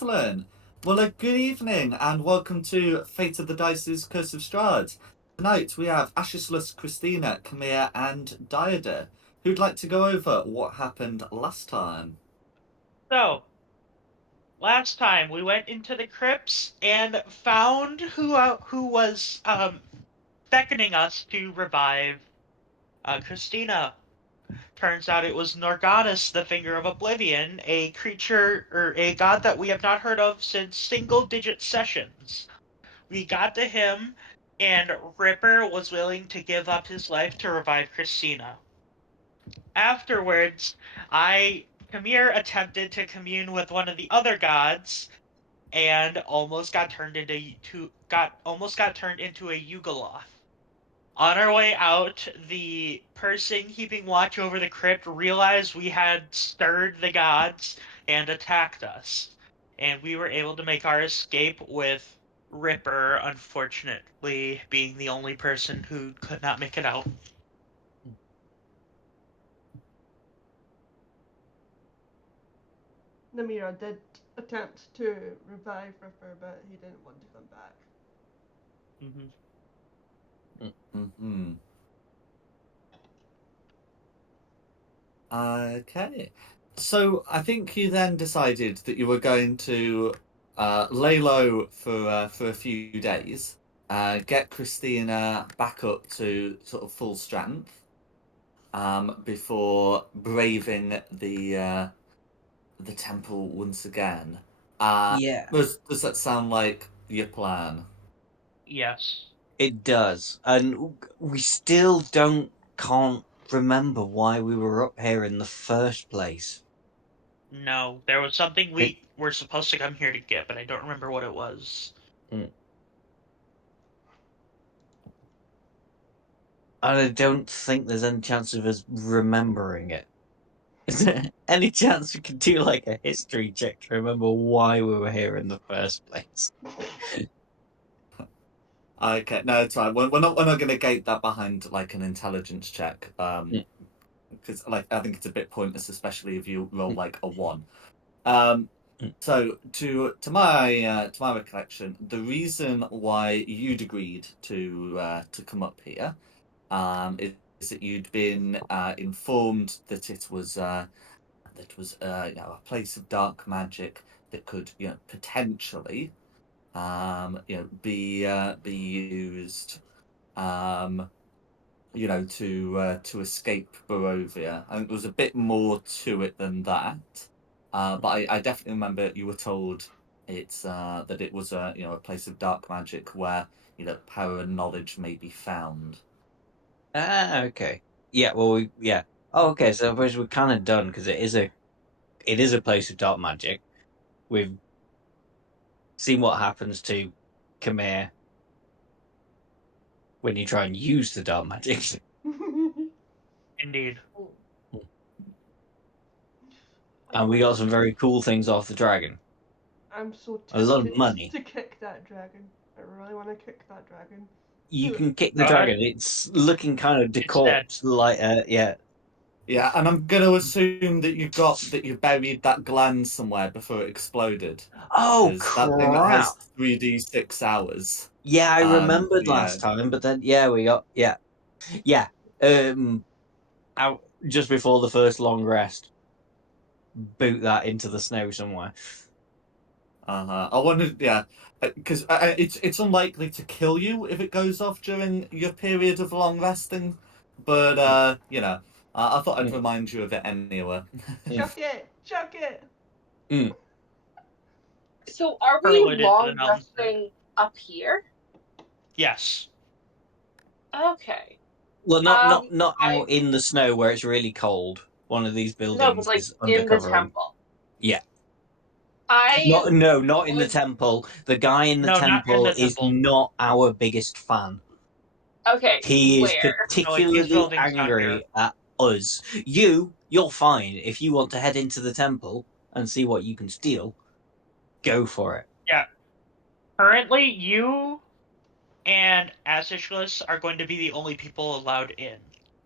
Excellent. Well, good evening and welcome to Fate of the Dice's Curse of Strahd. Tonight we have Ashislus, Christina, Camille, and Diada, who'd like to go over what happened last time. So, last time we went into the crypts and found who was beckoning us to revive Christina. Turns out it was Norganis, the Finger of Oblivion, a creature or a god that we have not heard of since single-digit sessions. We got to him, and Ripper was willing to give up his life to revive Christina. Afterwards, Kamir attempted to commune with one of the other gods and almost got turned into a Yugoloth. On our way out, the person keeping watch over the crypt realized we had stirred the gods and attacked us, and we were able to make our escape with Ripper, unfortunately, being the only person who could not make it out. Namira did attempt to revive Ripper, but he didn't want to come back. Mm-hmm. Okay. So I think you then decided that you were going to lay low for a few days, get Christina back up to sort of full strength, before braving the temple once again. Yeah, Does that sound like your plan? Yes. it does. And we still can't remember why we were up here in the first place. No, there was something we were supposed to come here to get, but I don't remember what it was. And I don't think there's any chance of us remembering it. Is there any chance we could do like a history check to remember why we were here in the first place? Okay, no, it's fine. We're not going to gate that behind like an intelligence check, because like I think it's a bit pointless, especially if you roll like a 1. So to my recollection, the reason why you'd agreed to come up here, is that you'd been informed that it was a place of dark magic that could potentially be used to escape Barovia. I think there was a bit more to it than that. But I definitely remember you were told it's that it was a place of dark magic where power and knowledge may be found. Okay. Yeah. Well, yeah. Oh, okay. So I suppose we're kind of done because it is a place of dark magic. We've seen what happens to Khmer when you try and use the dark magic. Indeed. And we got some very cool things off the dragon. I'm so A lot of tempted money. to kick that dragon. I really want to kick that dragon. You Do can kick the Go dragon. ahead. It's looking kind of dead. decorpsed, like yeah. Yeah, and I'm gonna assume that you buried that gland somewhere before it exploded. Oh Because that thing crap! has 3d6 hours. Yeah, I remembered Yeah. last time, but then we got yeah. Out just before the first long rest, boot that into the snow somewhere. I wanted, yeah, because it's unlikely to kill you if it goes off during your period of long resting, but I thought I'd remind you of it anyway. Chuck it! Chuck it! So are we Hurl it into the long mountain. resting up here? Yes. Okay. Well, not I- out in the snow where it's really cold. One of these No, buildings but like is in the undercover. temple. Yeah. I Not in the temple. The guy in the No, not in temple the is temple. not our biggest fan. Okay, He is where? particularly buildings down angry here. at us. You're fine. If you want to head into the temple and see what you can steal, go for it. Yeah. Currently, you and Asishlis are going to be the only people allowed in.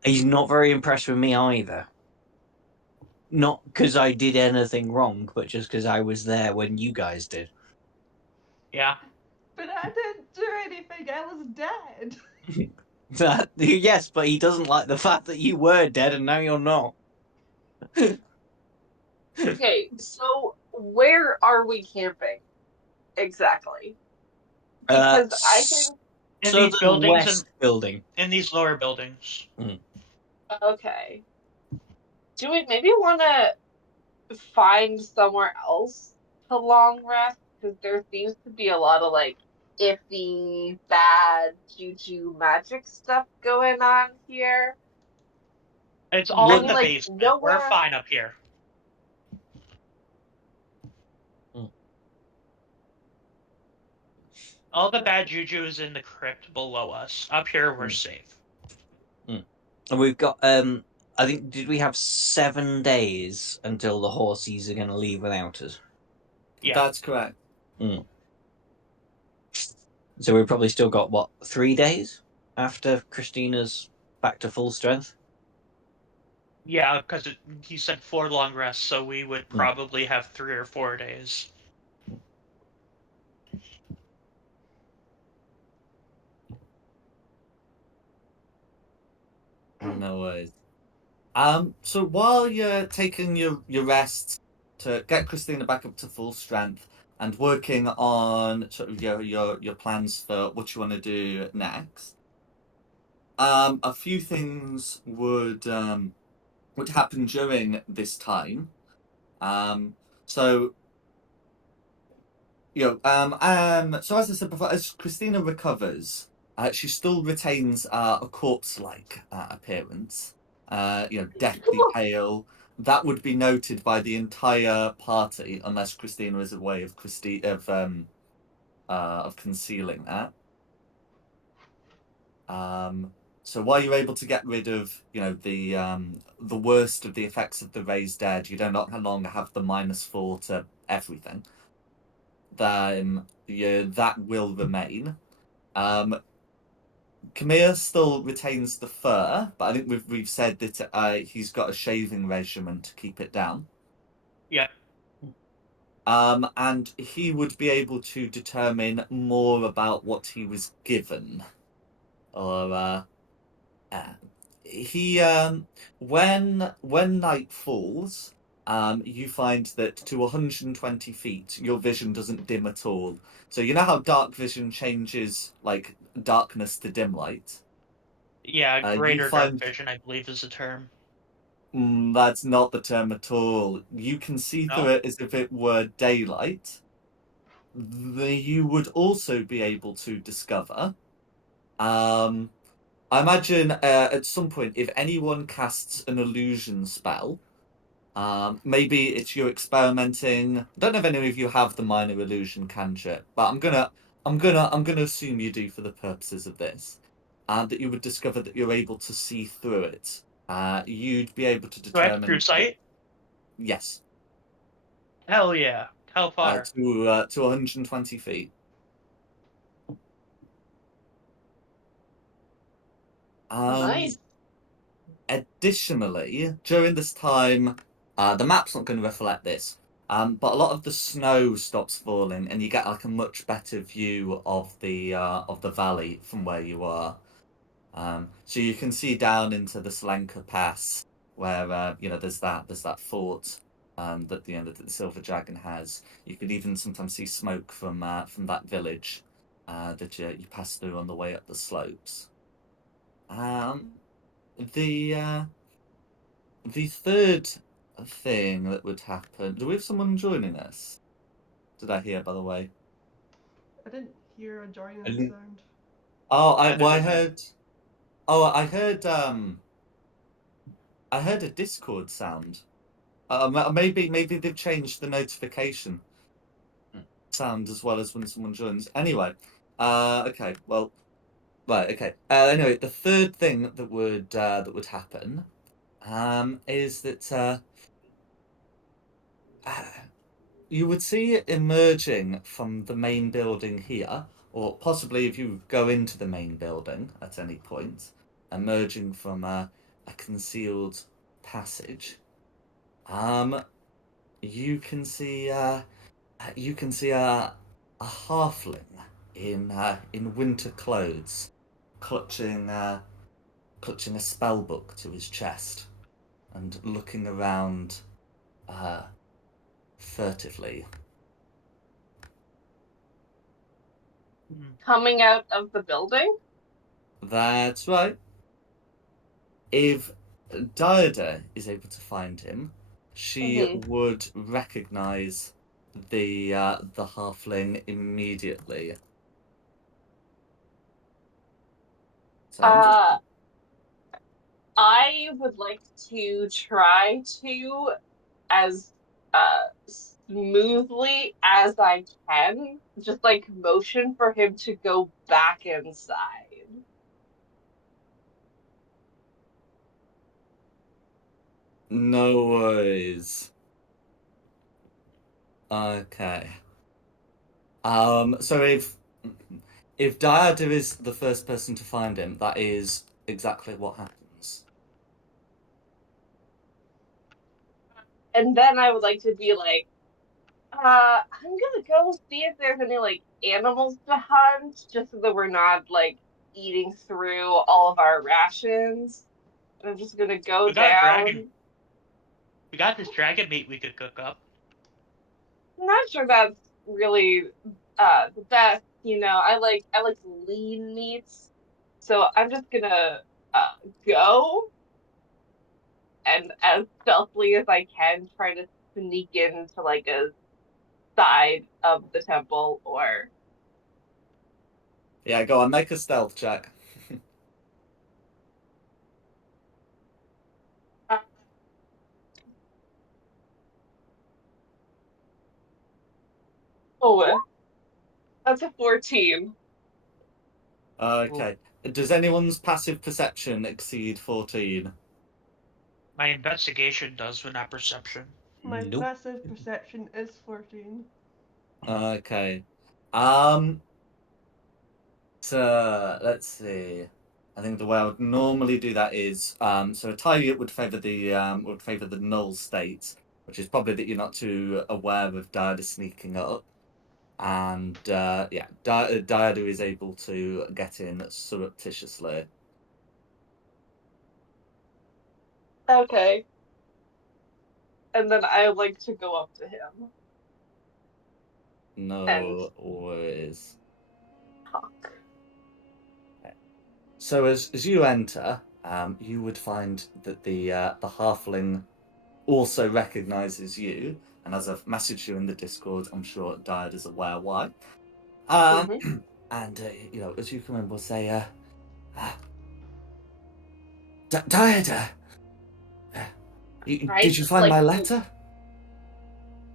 He's not very impressed with me either. Not because I did anything wrong, but just because I was there when you guys did. Yeah. But I didn't do anything. I was dead. Yes, but he doesn't like the fact that you were dead and now you're not. Okay, so where are we camping exactly? Because I think In these buildings west building. in these lower buildings. okay. Do we maybe want to find somewhere else to long rest? Because there seems to be a lot of like iffy, bad juju magic stuff going on here. It's I all in mean, the like basement. We're nowhere. fine up here. All the bad juju is in the crypt below us. Up here, we're safe. And we've got, I think, did we have 7 days until the horsies are going to leave without us? Yeah. That's correct. So we've probably still got, what, 3 days after Christina's back to full strength? Yeah, because he said 4 long rests, so we would probably have 3 or 4 days. No worries. So while you're taking your rest to get Christina back up to full strength and working on sort of your plans for what you want to do next, a few things would happen during this time. So so as I said before, as Christina recovers, she still retains a corpse-like appearance. Deathly pale. That would be noted by the entire party, unless Christina is a way of concealing that. So while you're able to get rid of, the worst of the effects of the raised dead, you don't no longer have the -4 to everything. Then that will remain. Camilla still retains the fur, but I think we've said that he's got a shaving regimen to keep it down. Yeah. And he would be able to determine more about what he was given, or he when night falls, you find that to 120 feet, your vision doesn't dim at all. So you know how dark vision changes like darkness to dim light? Yeah, You greater find dark vision, I believe, is the term. that's not the term at all. You can see through No? it as if it were daylight. You would also be able to discover. I imagine at some point, if anyone casts an illusion spell, maybe it's you experimenting. I don't know if any of you have the minor illusion cantrip, but I'm gonna assume you do for the purposes of this, and that you would discover that you're able to see through it. You'd be able to Do I have determine. true sight? Yes. Hell yeah. How far? To 120 feet. Nice. Additionally, during this time, the map's not going to reflect this, but a lot of the snow stops falling, and you get like a much better view of the valley from where you are. So you can see down into the Slanka Pass, where there's that fort that the Silver Dragon has. You can even sometimes see smoke from that village that you pass through on the way up the slopes. The the third thing that would happen. Do we have someone joining us? Did I hear, by the way? I didn't hear a joining didn't- sound. Oh, I didn't hear. heard. Oh, I heard. I heard a Discord sound. Maybe they've changed the notification sound as well as when someone joins. Anyway, okay. Well, right. Okay. Anyway, the third thing that would happen, is that you would see it emerging from the main building here, or possibly if you go into the main building at any point, emerging from a concealed passage. You can see a halfling in winter clothes, clutching clutching a spell book to his chest, and looking around furtively. Coming out of the building? That's right. If Diada is able to find him, she would recognize the halfling immediately. So I would like to try to, as smoothly as I can, just like motion for him to go back inside. no worries. Okay. So if Diada is the first person to find him, that is exactly what happens. And then I would like to be like, I'm gonna go see if there's any like animals to hunt, just so that we're not like eating through all of our rations. And I'm just gonna go We got dragon. down. We got this dragon meat we could cook up. I'm not sure that's really the best. You know, I like lean meats, so I'm just gonna go and as stealthily as I can try to sneak into like a side of the temple or Yeah, go on, make a stealth check. oh, that's a 14. Okay. Does anyone's passive perception exceed 14? My investigation does, but not perception. My Nope. passive perception is 14. Okay. So let's see. I think the way I would normally do that is so a tie would favour the null state, which is probably that you're not too aware of Diada sneaking up, and yeah, Diada is able to get in surreptitiously. Okay. And then I would like to go up to him and No worries. talk. So as you enter, you would find that the halfling also recognizes you, and as I've messaged you in the Discord, I'm sure Diad is aware why. And you know, as you come in, we'll say, Diad, did you find Like my letter?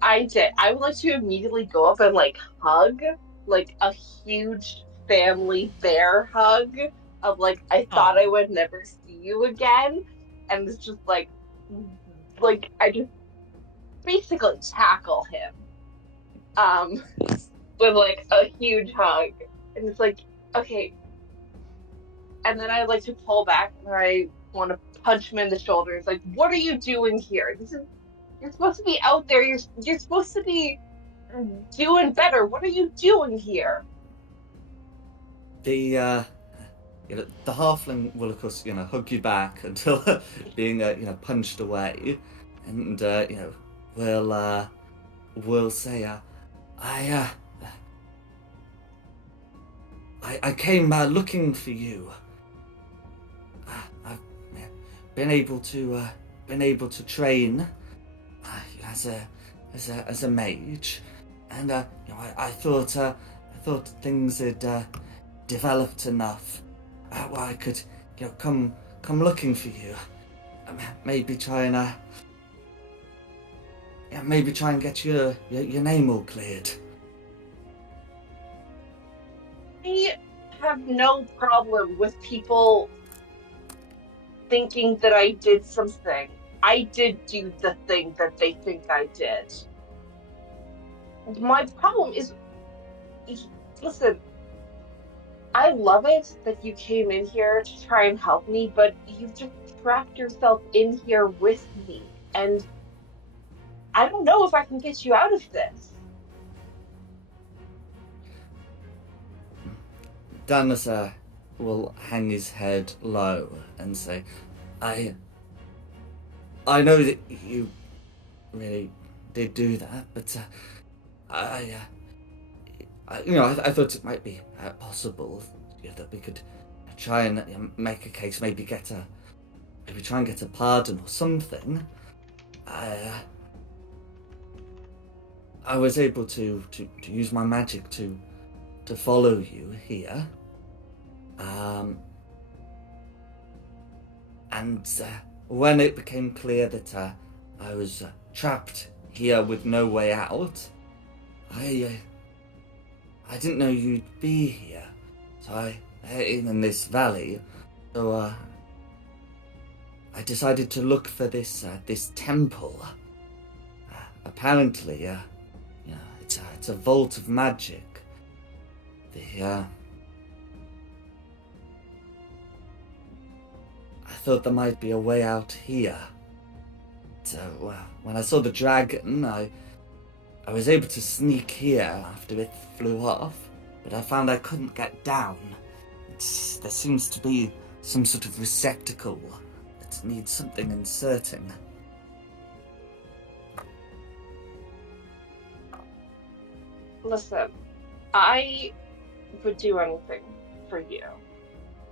I did. I would like to immediately go up and like hug, like a huge family bear hug of like I thought I would never see you again, and it's just like I just basically tackle him, with like a huge hug, and it's like okay, and then I like to pull back and I want to punch him in the shoulder. It's like, what are you doing here? This is you're supposed to be out there. You're supposed to be doing better. What are you doing here? The the halfling will of course hug you back until being punched away, and we'll say I came looking for you. I've been able to train as a mage, and I thought things had developed enough where I could come looking for you. Maybe try and get your name all cleared. I have no problem with people thinking that I did something. I did do the thing that they think I did. My problem is, listen, I love it that you came in here to try and help me, but you've just trapped yourself in here with me. And I don't know if I can get you out of this. Danis will hang his head low and say, I know that you really did do that, but I thought it might be possible that we could try and make a case, maybe try and get a pardon or something. I was able to use my magic to follow you here. And when it became clear that I was trapped here with no way out, I didn't know you'd be here. So in this valley, so I decided to look for this temple. Apparently, it's a vault of magic. I thought there might be a way out here. So when I saw the dragon, I was able to sneak here after it flew off, but I found I couldn't get down. There seems to be some sort of receptacle that needs something inserting. Listen, I would do anything for you.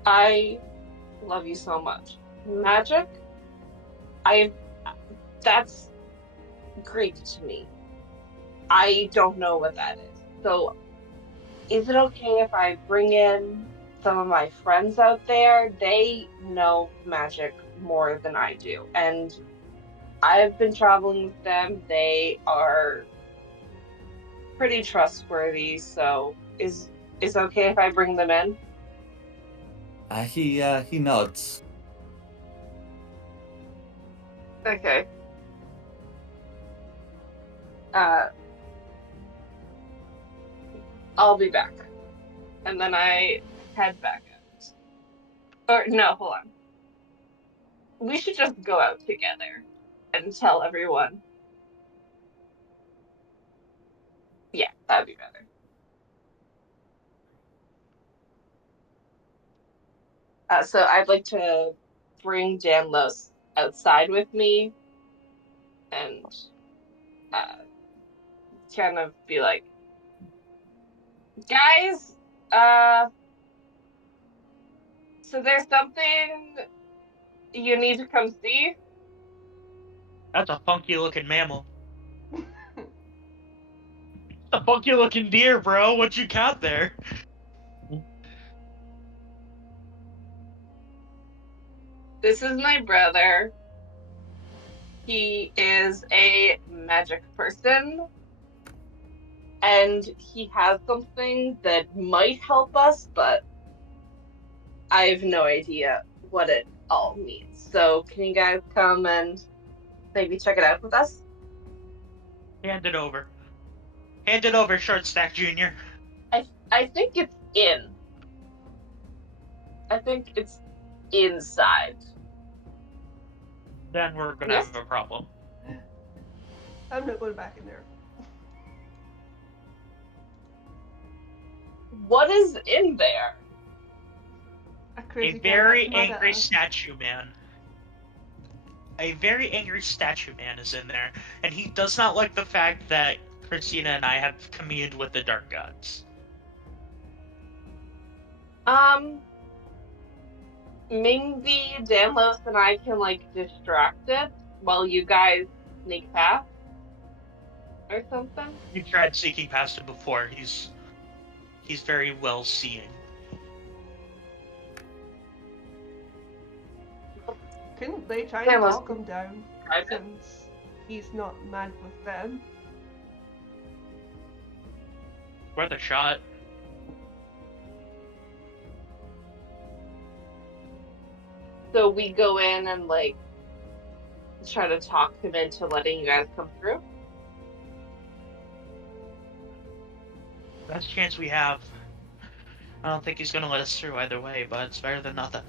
I love you so much. Magic? That's Greek to me. I don't know what that is. So, is it okay if I bring in some of my friends out there? They know magic more than I do. And I've been traveling with them. They are pretty trustworthy, so is okay if I bring them in? He nods. Okay. I'll be back. And then I head back out. Or no, hold on. We should just go out together and tell everyone. Yeah, that'd be better. So I'd like to bring Danlos outside with me and kind of be like, guys, so there's something you need to come see. That's a funky looking mammal. A funky looking deer, bro. What you got there? This is my brother. He is a magic person, and he has something that might help us, but I have no idea what it all means. So can you guys come and maybe check it out with us? Hand it over. Hand it over, Short Stack Jr. I think it's in. I think it's inside. Then we're gonna have a problem. I'm not going back in there. What is in there? A very angry statue man. A very angry statue man is in there, and he does not like the fact that Christina and I have communed with the dark gods. Maybe Danlos and I can distract it while you guys sneak past or something. You tried sneaking past him before. He's very well seeing. Couldn't they try and talk him down since he's not mad with them? Worth a shot. So we go in and try to talk him into letting you guys come through. Best chance we have. I don't think he's gonna let us through either way, but it's better than nothing.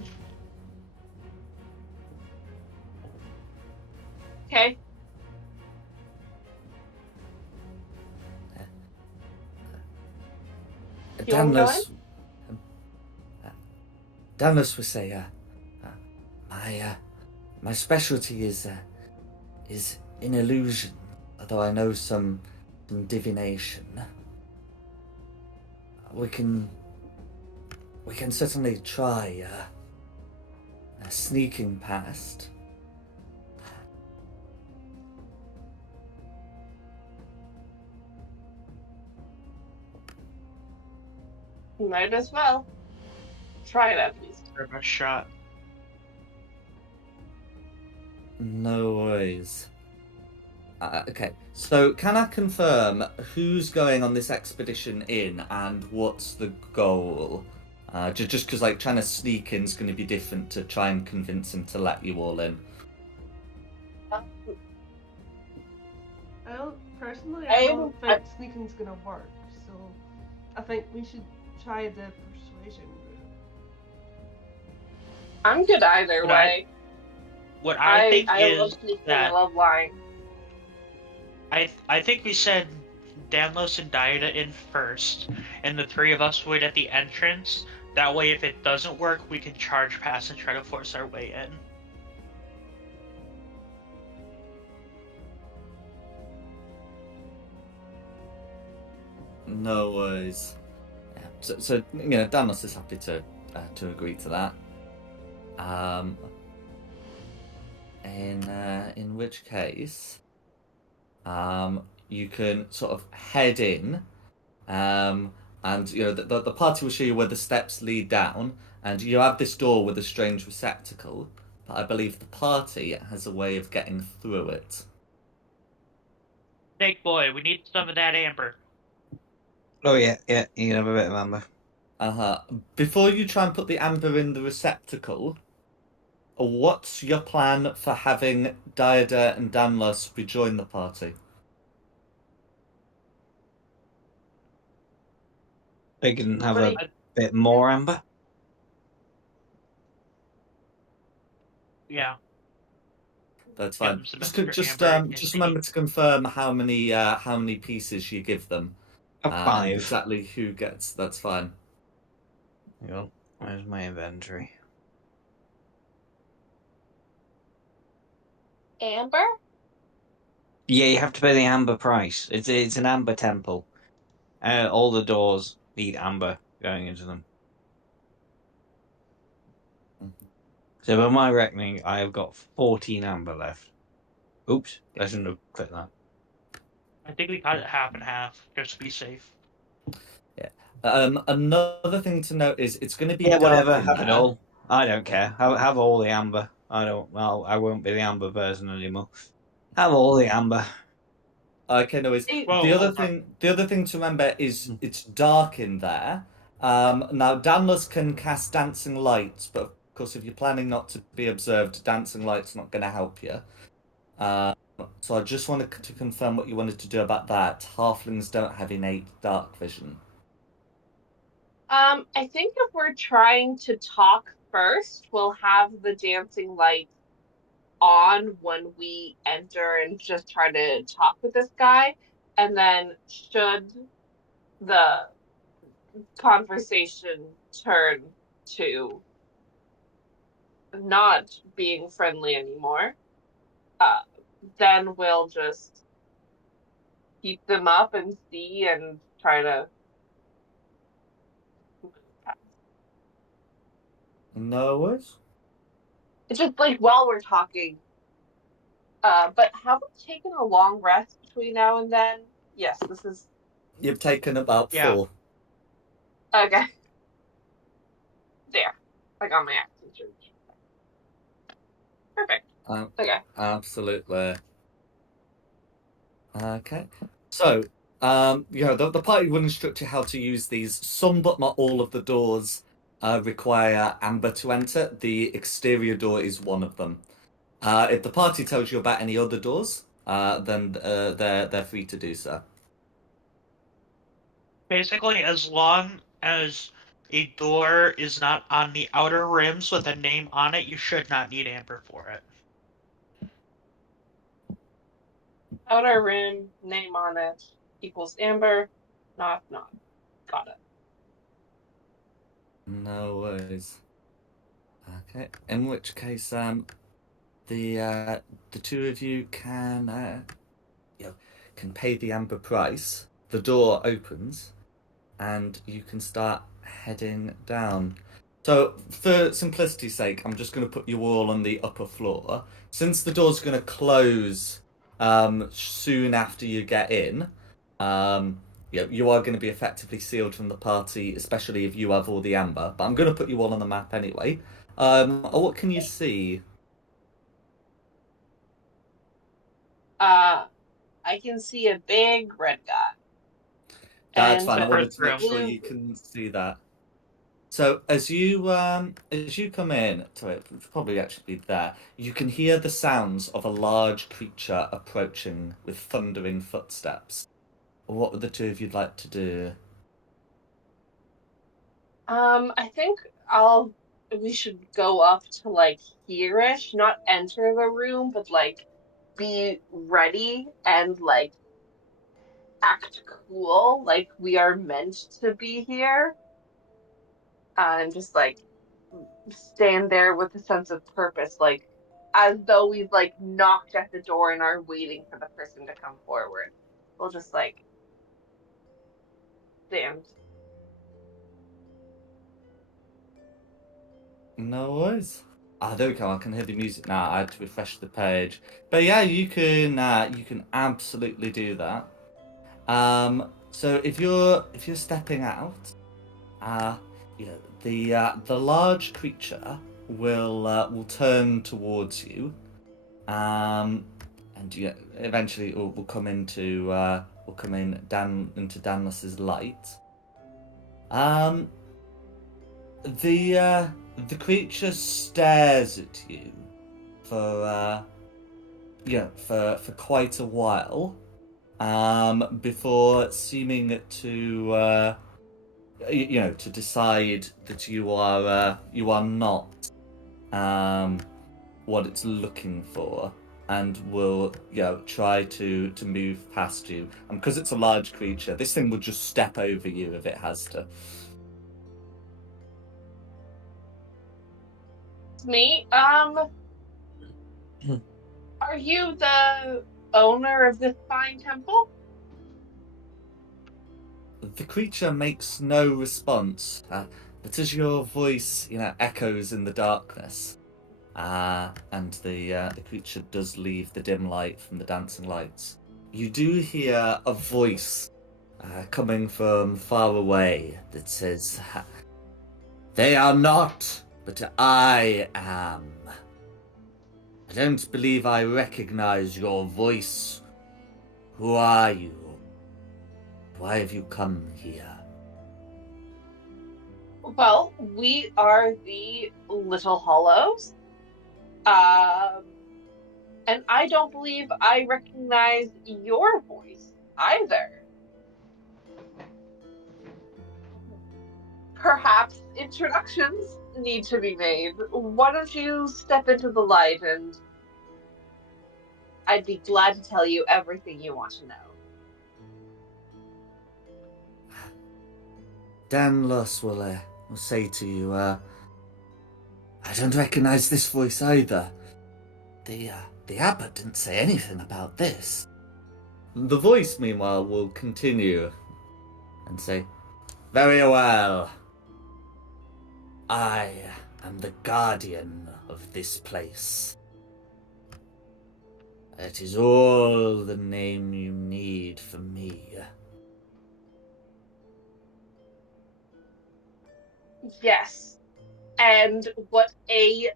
Okay. You want to go in? Danlos would say, my specialty is in illusion, although I know some divination. We can certainly try sneaking past. Might as well. Try it at least. For a shot. No worries. Okay, so can I confirm who's going on this expedition in and what's the goal? Just because like trying to sneak in is going to be different to try and convince him to let you all in. Well, personally, I don't think sneaking's gonna work, so I think we should try the persuasion route. I'm good either way. What I think I is love sneaking, that I love lying. I think we said Danlos and Dieta in first, and the three of us wait at the entrance. That way, if it doesn't work, we can charge past and try to force our way in. No worries. Yeah. So you know, Danlos is happy to agree to that. In which case, you can sort of head in, and you know the party will show you where the steps lead down, and you have this door with a strange receptacle. But I believe the party has a way of getting through it. Snake boy, we need some of that amber. Oh yeah, you can have a bit of amber. Before you try and put the amber in the receptacle, what's your plan for having Diada and Danlos rejoin the party? They can have a bit more amber. Yeah. That's fine. Just remember to confirm how many pieces you give them. 5. Exactly who gets. That's fine. Hang on. Where's my inventory? Amber? Yeah, you have to pay the amber price. It's an amber temple. All the doors need amber going into them. Mm-hmm. So by my reckoning, I have got 14 amber left. Oops, I shouldn't have clicked that. I think we got it half and half, just to be safe. Yeah. Another thing to note is it's going to be whatever. Have it all. I don't care. Have all the amber. I don't. Well, I won't be the amber person anymore. Have all the amber. Okay, no, the other thing to remember is it's dark in there. Now Danlos can cast dancing lights, but of course, if you're planning not to be observed, dancing lights not going to help you. So I just wanted to confirm what you wanted to do about that. Halflings don't have innate dark vision. I think if we're trying to talk first, we'll have the dancing light on when we enter and just try to talk with this guy. And then should the conversation turn to not being friendly anymore, then we'll just keep them up and see and try to move past. No worries. It's just like while we're talking. But have we taken a long rest between now and then? Yes, this is. You've taken about 4. Okay. There. I got my accent change. Perfect. Okay. Absolutely. Okay. So, you know, the party will instruct you how to use these. Some, but not all of the doors require amber to enter. The exterior door is one of them. If the party tells you about any other doors, then they're free to do so. Basically, as long as a door is not on the outer rims with a name on it, you should not need amber for it. Outer rim, name on it, equals amber. Not. Got it. No worries. Okay. In which case, the two of you can can pay the amber price. The door opens, and you can start heading down. So, for simplicity's sake, I'm just going to put you all on the upper floor. Since the door's going to close soon after you get in, you are going to be effectively sealed from the party, especially if you have all the amber. But I'm going to put you all on the map anyway. What can you see? I can see a big red dot. That's And fine. I wanted First to make room. sure you can see that. So as you come in to it, which will probably actually be there, you can hear the sounds of a large creature approaching with thundering footsteps. What would the two of you'd like to do? I think we should go up to like here-ish, not enter the room, but like be ready and like act cool, like we are meant to be here. And just like stand there with a sense of purpose, like as though we've like knocked at the door and are waiting for the person to come forward. We'll just like stand. No worries. Ah, there we go. I can hear the music now. I had to refresh the page. But yeah, you can absolutely do that. So if you're stepping out, uh, the large creature will turn towards you, and eventually will come down into Danlus's light. Um, the creature stares at you for for quite a while, before seeming to to decide that you are not what it's looking for, and will try to move past you. And because it's a large creature, this thing will just step over you if it has to. Me, are you the owner of this fine temple? The creature makes no response, but as your voice echoes in the darkness, and the creature does leave the dim light from the dancing lights, you do hear a voice coming from far away that says, "They are not, but I am. I don't believe I recognize your voice. Who are you? Why have you come here?" Well, we are the Little Hollows. Um, and I don't believe I recognize your voice either. Perhaps introductions need to be made. Why don't you step into the light and I'd be glad to tell you everything you want to know. Danlos will say to you, "I don't recognize this voice either. The abbot didn't say anything about this." The voice, meanwhile, will continue and say, "Very well. I am the guardian of this place. That is all the name you need for me." Yes, and what a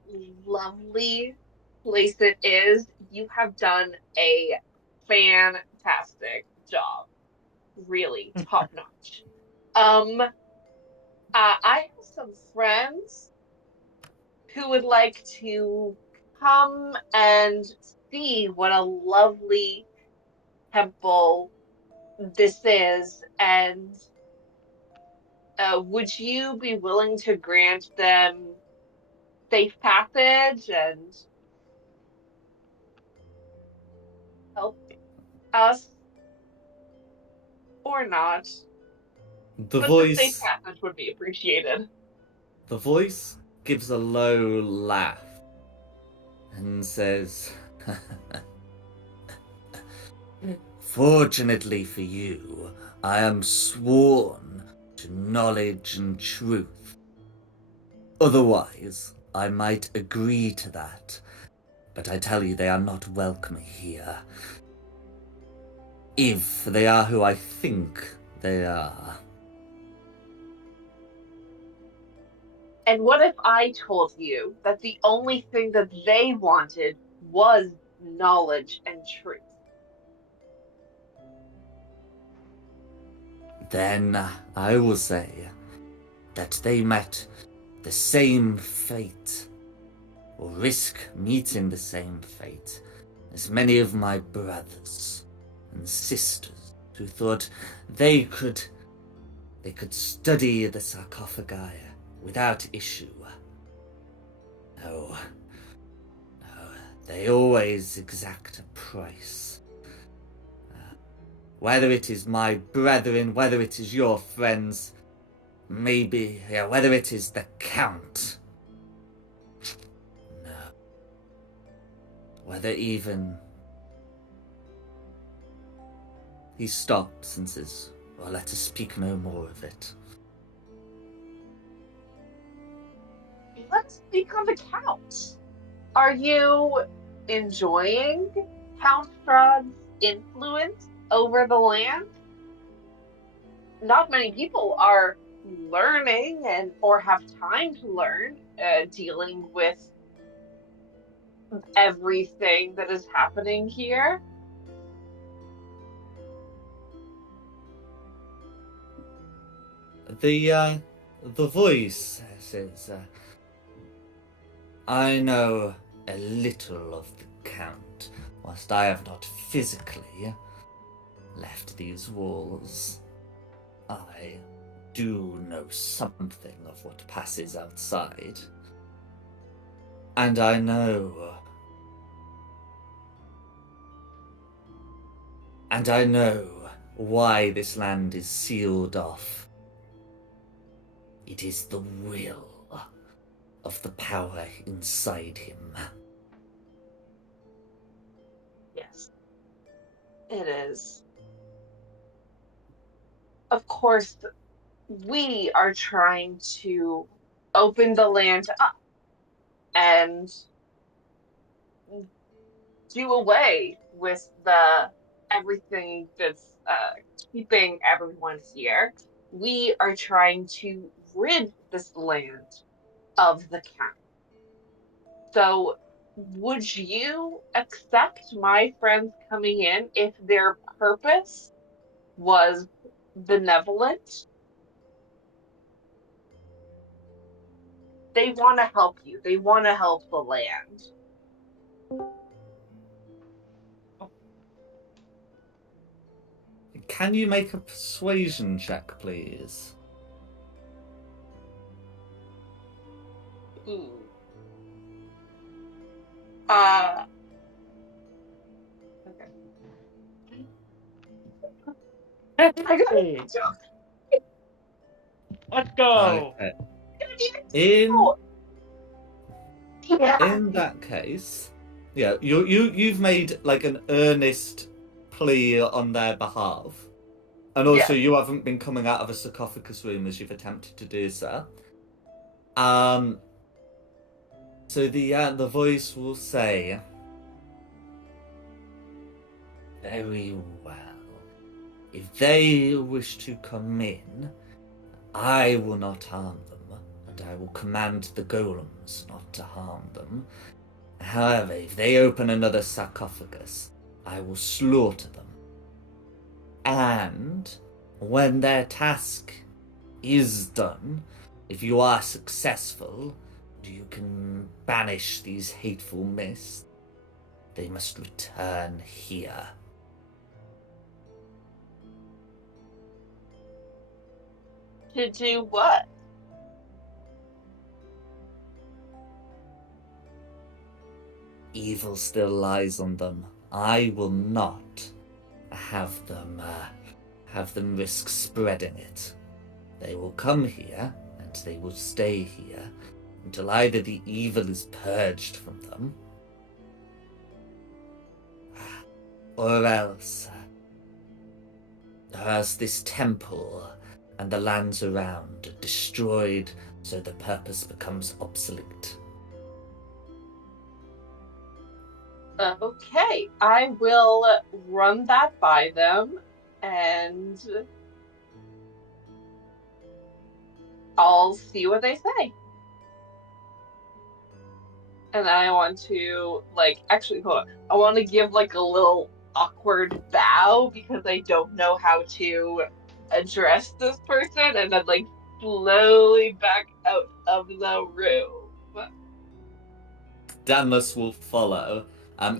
lovely place it is. You have done a fantastic job. Really top notch. I have some friends who would like to come and see what a lovely temple this is, and would you be willing to grant them safe passage and help us or not? The But the safe voice passage would be appreciated. The voice gives a low laugh and says, "Fortunately for you, I am sworn to knowledge and truth. Otherwise, I might agree to that, but I tell you they are not welcome here. If they are who I think they are." And what if I told you that the only thing that they wanted was knowledge and truth? Then I will say that they met the same fate, or risk meeting the same fate, as many of my brothers and sisters who thought they could study the sarcophagi without issue. No, they always exact a price. Whether it is my brethren, whether it is your friends, maybe, whether it is the Count. No. Whether even... He stops and says, "Well, let us speak no more of it." Let's speak on the Count. Are you enjoying Count Strahd's influence over the land? Not many people are learning or have time to learn, dealing with everything that is happening here. The voice says, "I know a little of the Count, whilst I have not physically left these walls. I do know something of what passes outside. And I know why this land is sealed off. It is the will of the power inside him." Yes, it is. Of course, we are trying to open the land up and do away with everything that's keeping everyone here. We are trying to rid this land of the Count. So, would you accept my friends coming in if their purpose was benevolent? They want to help you. They want to help the land. Can you make a persuasion check, please? Ooh. Okay. I got it. Let's go. Okay. Oh, In that case, yeah, you've made like an earnest plea on their behalf, and also you haven't been coming out of a sarcophagus room as you've attempted to do so. So the voice will say, "Very well. If they wish to come in, I will not harm them, and I will command the golems not to harm them. However, if they open another sarcophagus, I will slaughter them. And when their task is done, if you are successful, you can banish these hateful mists. They must return here." to do what? Evil still lies on them. I will not have them risk spreading it. They will come here, and and they will stay here until either the evil is purged from them, or else this temple and the lands around are destroyed so the purpose becomes obsolete. Okay, I will run that by them, and I'll see what they say. And then I want to, actually, hold on. I want to give, a little awkward bow because I don't know how to address this person, and then, slowly back out of the room. Danless will follow.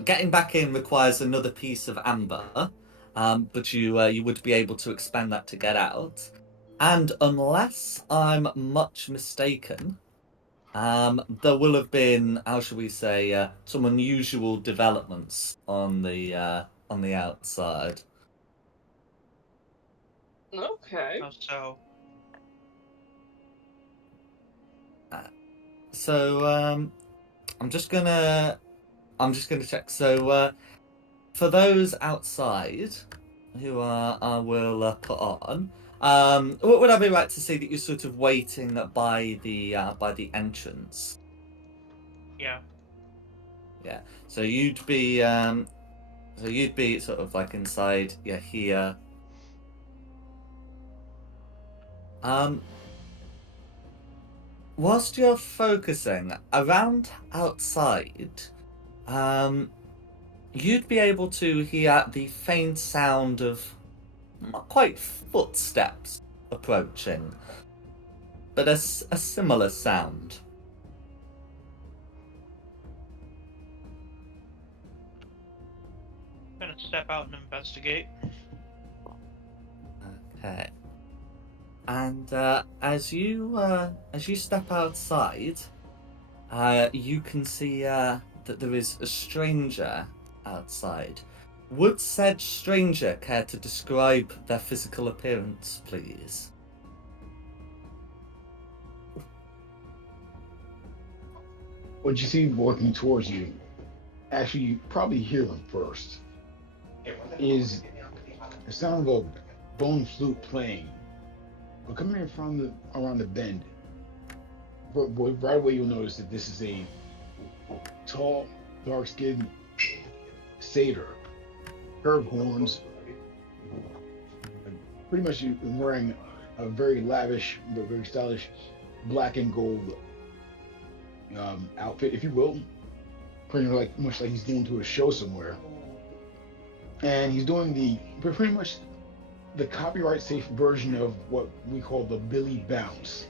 Getting back in requires another piece of amber, but you would be able to expend that to get out. And unless I'm much mistaken, there will have been, how shall we say, some unusual developments on the outside. Okay. So I'm just gonna check. So for those outside who I will put on. Would I be right to say that you're sort of waiting by the entrance? yeah. Yeah. So you'd be sort of like inside, yeah, here. Whilst you're focusing around outside, you'd be able to hear the faint sound of not quite footsteps approaching, but a similar sound. I'm gonna step out and investigate. Okay. And as you step outside, you can see that there is a stranger outside. Would said stranger care to describe their physical appearance, please? What you see walking towards you, actually, you probably hear them first, is the sound of a bone flute playing. But coming in from around the bend, but right away you'll notice that this is a tall, dark-skinned satyr, curved horns, pretty much wearing a very lavish but very stylish black and gold outfit, if you will, pretty much like he's going to a show somewhere, and he's doing pretty much the copyright safe version of what we call the Billy Bounce.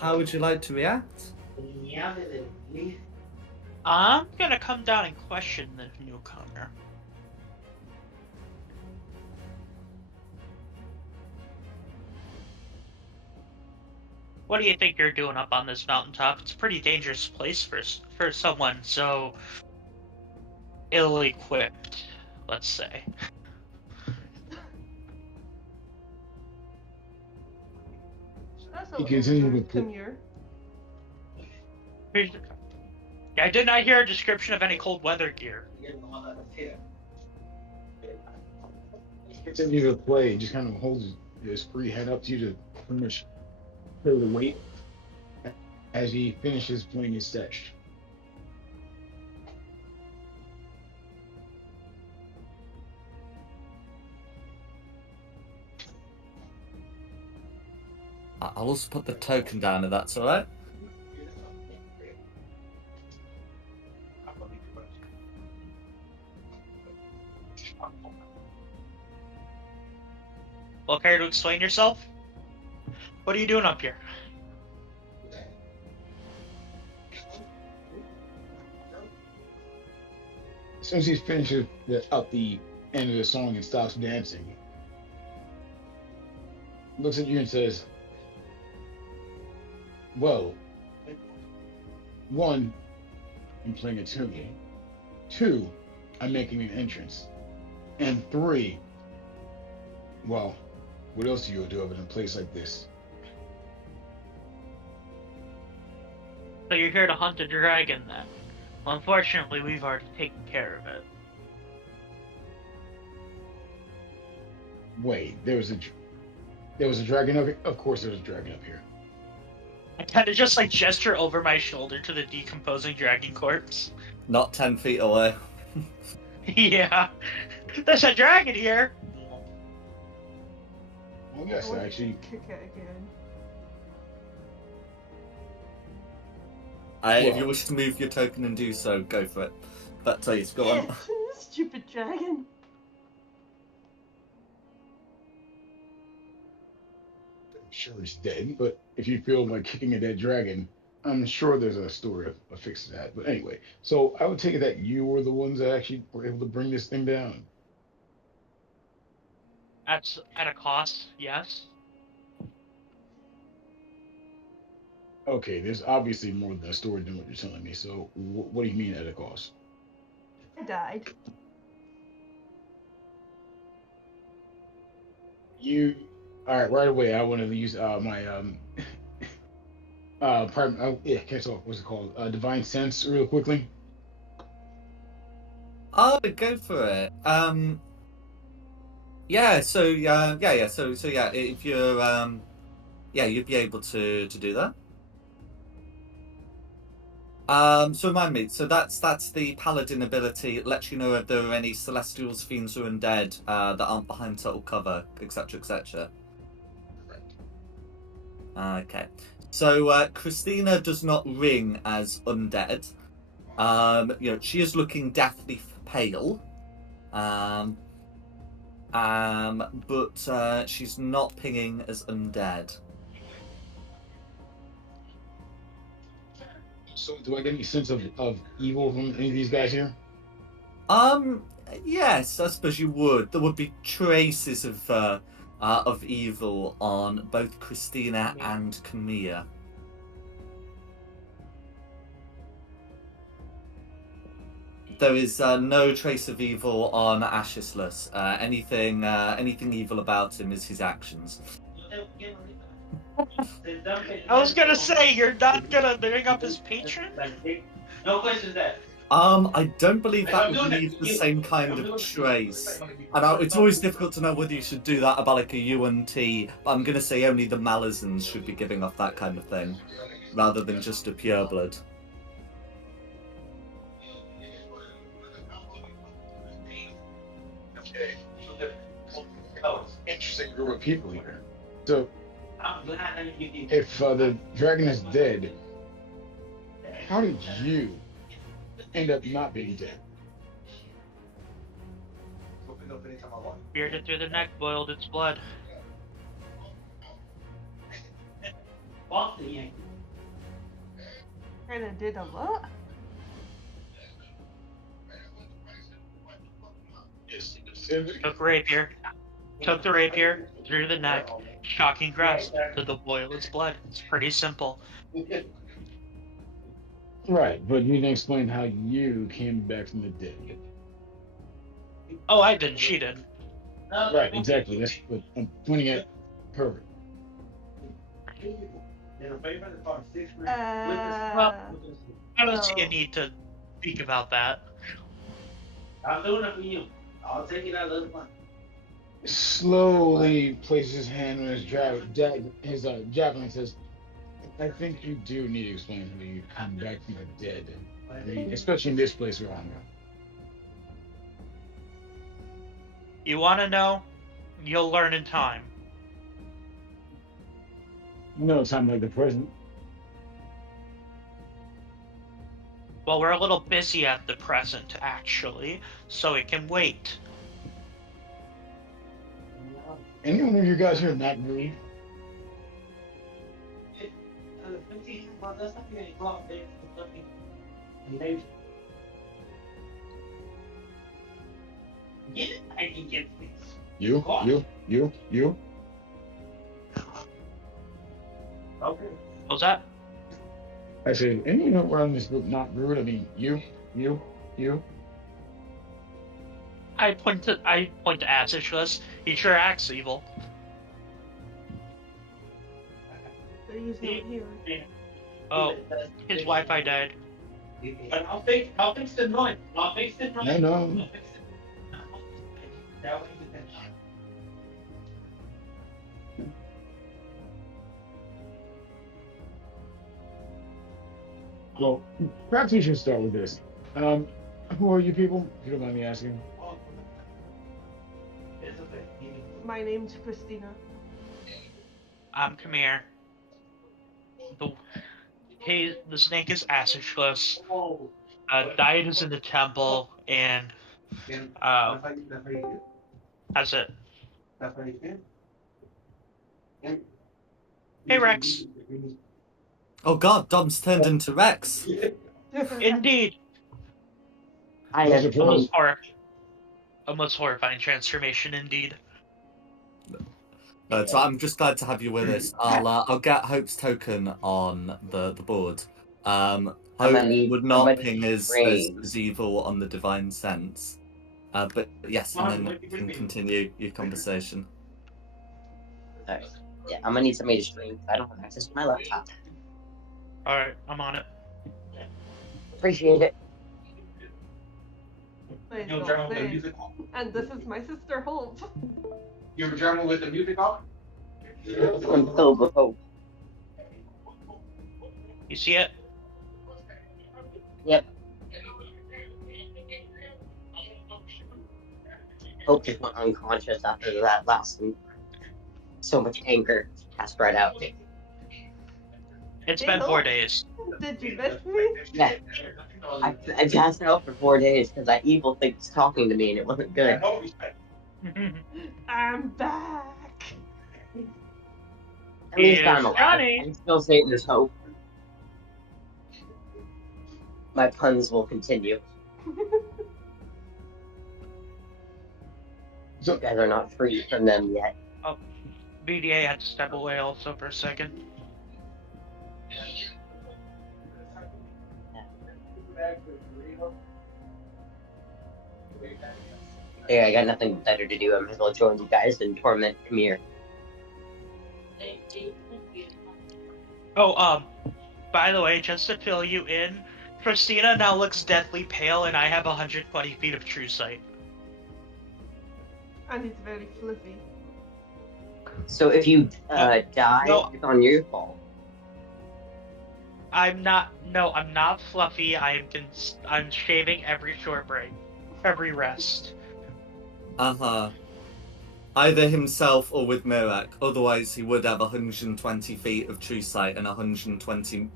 How would you like to react? I'm gonna come down and question the newcomer. What do you think you're doing up on this mountaintop? It's a pretty dangerous place for someone so ill-equipped, let's say. That's a He little continued to demure. I did not hear a description of any cold weather gear. continue to play. Just kind of holds his free head up to you to pretty much feel the weight as he finishes playing his set. I'll also put the token down if that's all right. Well, care to explain yourself? What are you doing up here? As soon as he finishes up the end of the song and stops dancing, looks at you and says, "Well, one, I'm playing a tune. Two, I'm making an entrance. And 3, well, what else do you do in a place like this? So you're here to hunt a dragon, then? Well, unfortunately, we've already taken care of it. Wait, there was a dragon up here? Of course there was a dragon up here. I kind of just like gesture over my shoulder to the decomposing dragon corpse. Not 10 feet away. Yeah, there's a dragon here. Well, yes, I want actually. to kick it again. If you wish to move your token and do so, go for it. But please, go on. Stupid dragon. I'm sure it's dead, but if you feel like kicking a dead dragon, I'm sure there's a story of fix to that. But anyway, so I would take it that you were the ones that actually were able to bring this thing down. At a cost, yes. Okay, there's obviously more than a story than what you're telling me. So what do you mean at a cost? I died. All right, right away. I want to use my can't talk. What's it called? Divine sense, real quickly. Oh, go for it. Yeah. So yeah. So yeah. If you're you'd be able to do that. So remind me. So that's the paladin ability. It lets you know if there are any celestials, fiends, or undead that aren't behind total cover, etc., etc. Okay. So Christina does not ring as undead. She is looking deathly pale. But she's not pinging as undead. So do I get any sense of evil from any of these guys here? Yes, I suppose you would. There would be traces of evil on both Christina and Camilla. There is no trace of evil on Ashisless. Anything evil about him is his actions. I was gonna say, you're not gonna bring up his patron? No questions there. I don't believe that would leave the same kind of trace. And it's always difficult to know whether you should do that about like a UNT, but I'm going to say only the Malazans should be giving off that kind of thing, rather than just a pureblood. Okay. Interesting group of people here. So, if the dragon is dead, how did you end up not being dead? Speared it through the neck, boiled its blood. Kinda did a what? Took the rapier through the neck, shocking grasp to the boil its blood. It's pretty simple. Right, but you didn't explain how you came back from the dead. Oh, I didn't. She did. Right, exactly. That's what I'm pointing at. Perfect. Well, I don't see a need to speak about that. I'm doing it for you. I'll take it out of the money. Slowly places his hand on his javelin and says, I think you do need to explain how you come back from the dead. I mean, especially in this place around here. You want to know? You'll learn in time. No time like the present. Well, we're a little busy at the present, actually, so it can wait. Anyone of you guys here not rude? I can get this. You? Okay. What was that? I said, anyone around this group not rude? I mean, you. I point to Asichless. He sure acts evil. But he's not here. Oh, his Wi-Fi died. But I'll fix the noise. I'll fix the noise. I know. That way you can- Well, perhaps we should start with this. Who are you people, if you don't mind me asking? My name's Christina. Come here. The snake is Asichless. Diet is in the temple, and that's it. Hey Rex. Oh God, Dom's turned into Rex. Indeed. Pleasure, pleasure. A most horrifying transformation, indeed. So I'm just glad to have you with us. I'll get Hope's token on the board. Hope would not ping as evil on the divine sense. But yes, and then you can continue your conversation. Alright. Yeah, I'm gonna need somebody to stream. I don't have access to my laptop. Alright, I'm on it. Appreciate it. Wait, You don't drama with the say. music on? And this is my sister Hope. You have a drama with the music on? I'm filled with hope. You see it? Yep. Hope just went unconscious after that last one. So much anger has spread out. It's Hey, been Hope. 4 days. Did you miss me? Yeah. I passed out for 4 days because that evil thing was talking to me and it wasn't good. I'm back. At least Here's I'm alive. Johnny. I can still say there's hope. My puns will continue. So, You guys are not free from them yet. BDA had to step away also for a second. Yeah, I got nothing better to do. I might as well join you guys in torment. Come here. Oh, by the way, just to fill you in, Christina now looks deathly pale, and I have 120 feet of true sight. And it's very fluffy. So if you die, No. it's on your fault. I'm not fluffy. I'm shaving every short break, every rest. Either himself or with Mirak. Otherwise, he would have 120 feet of true sight and 120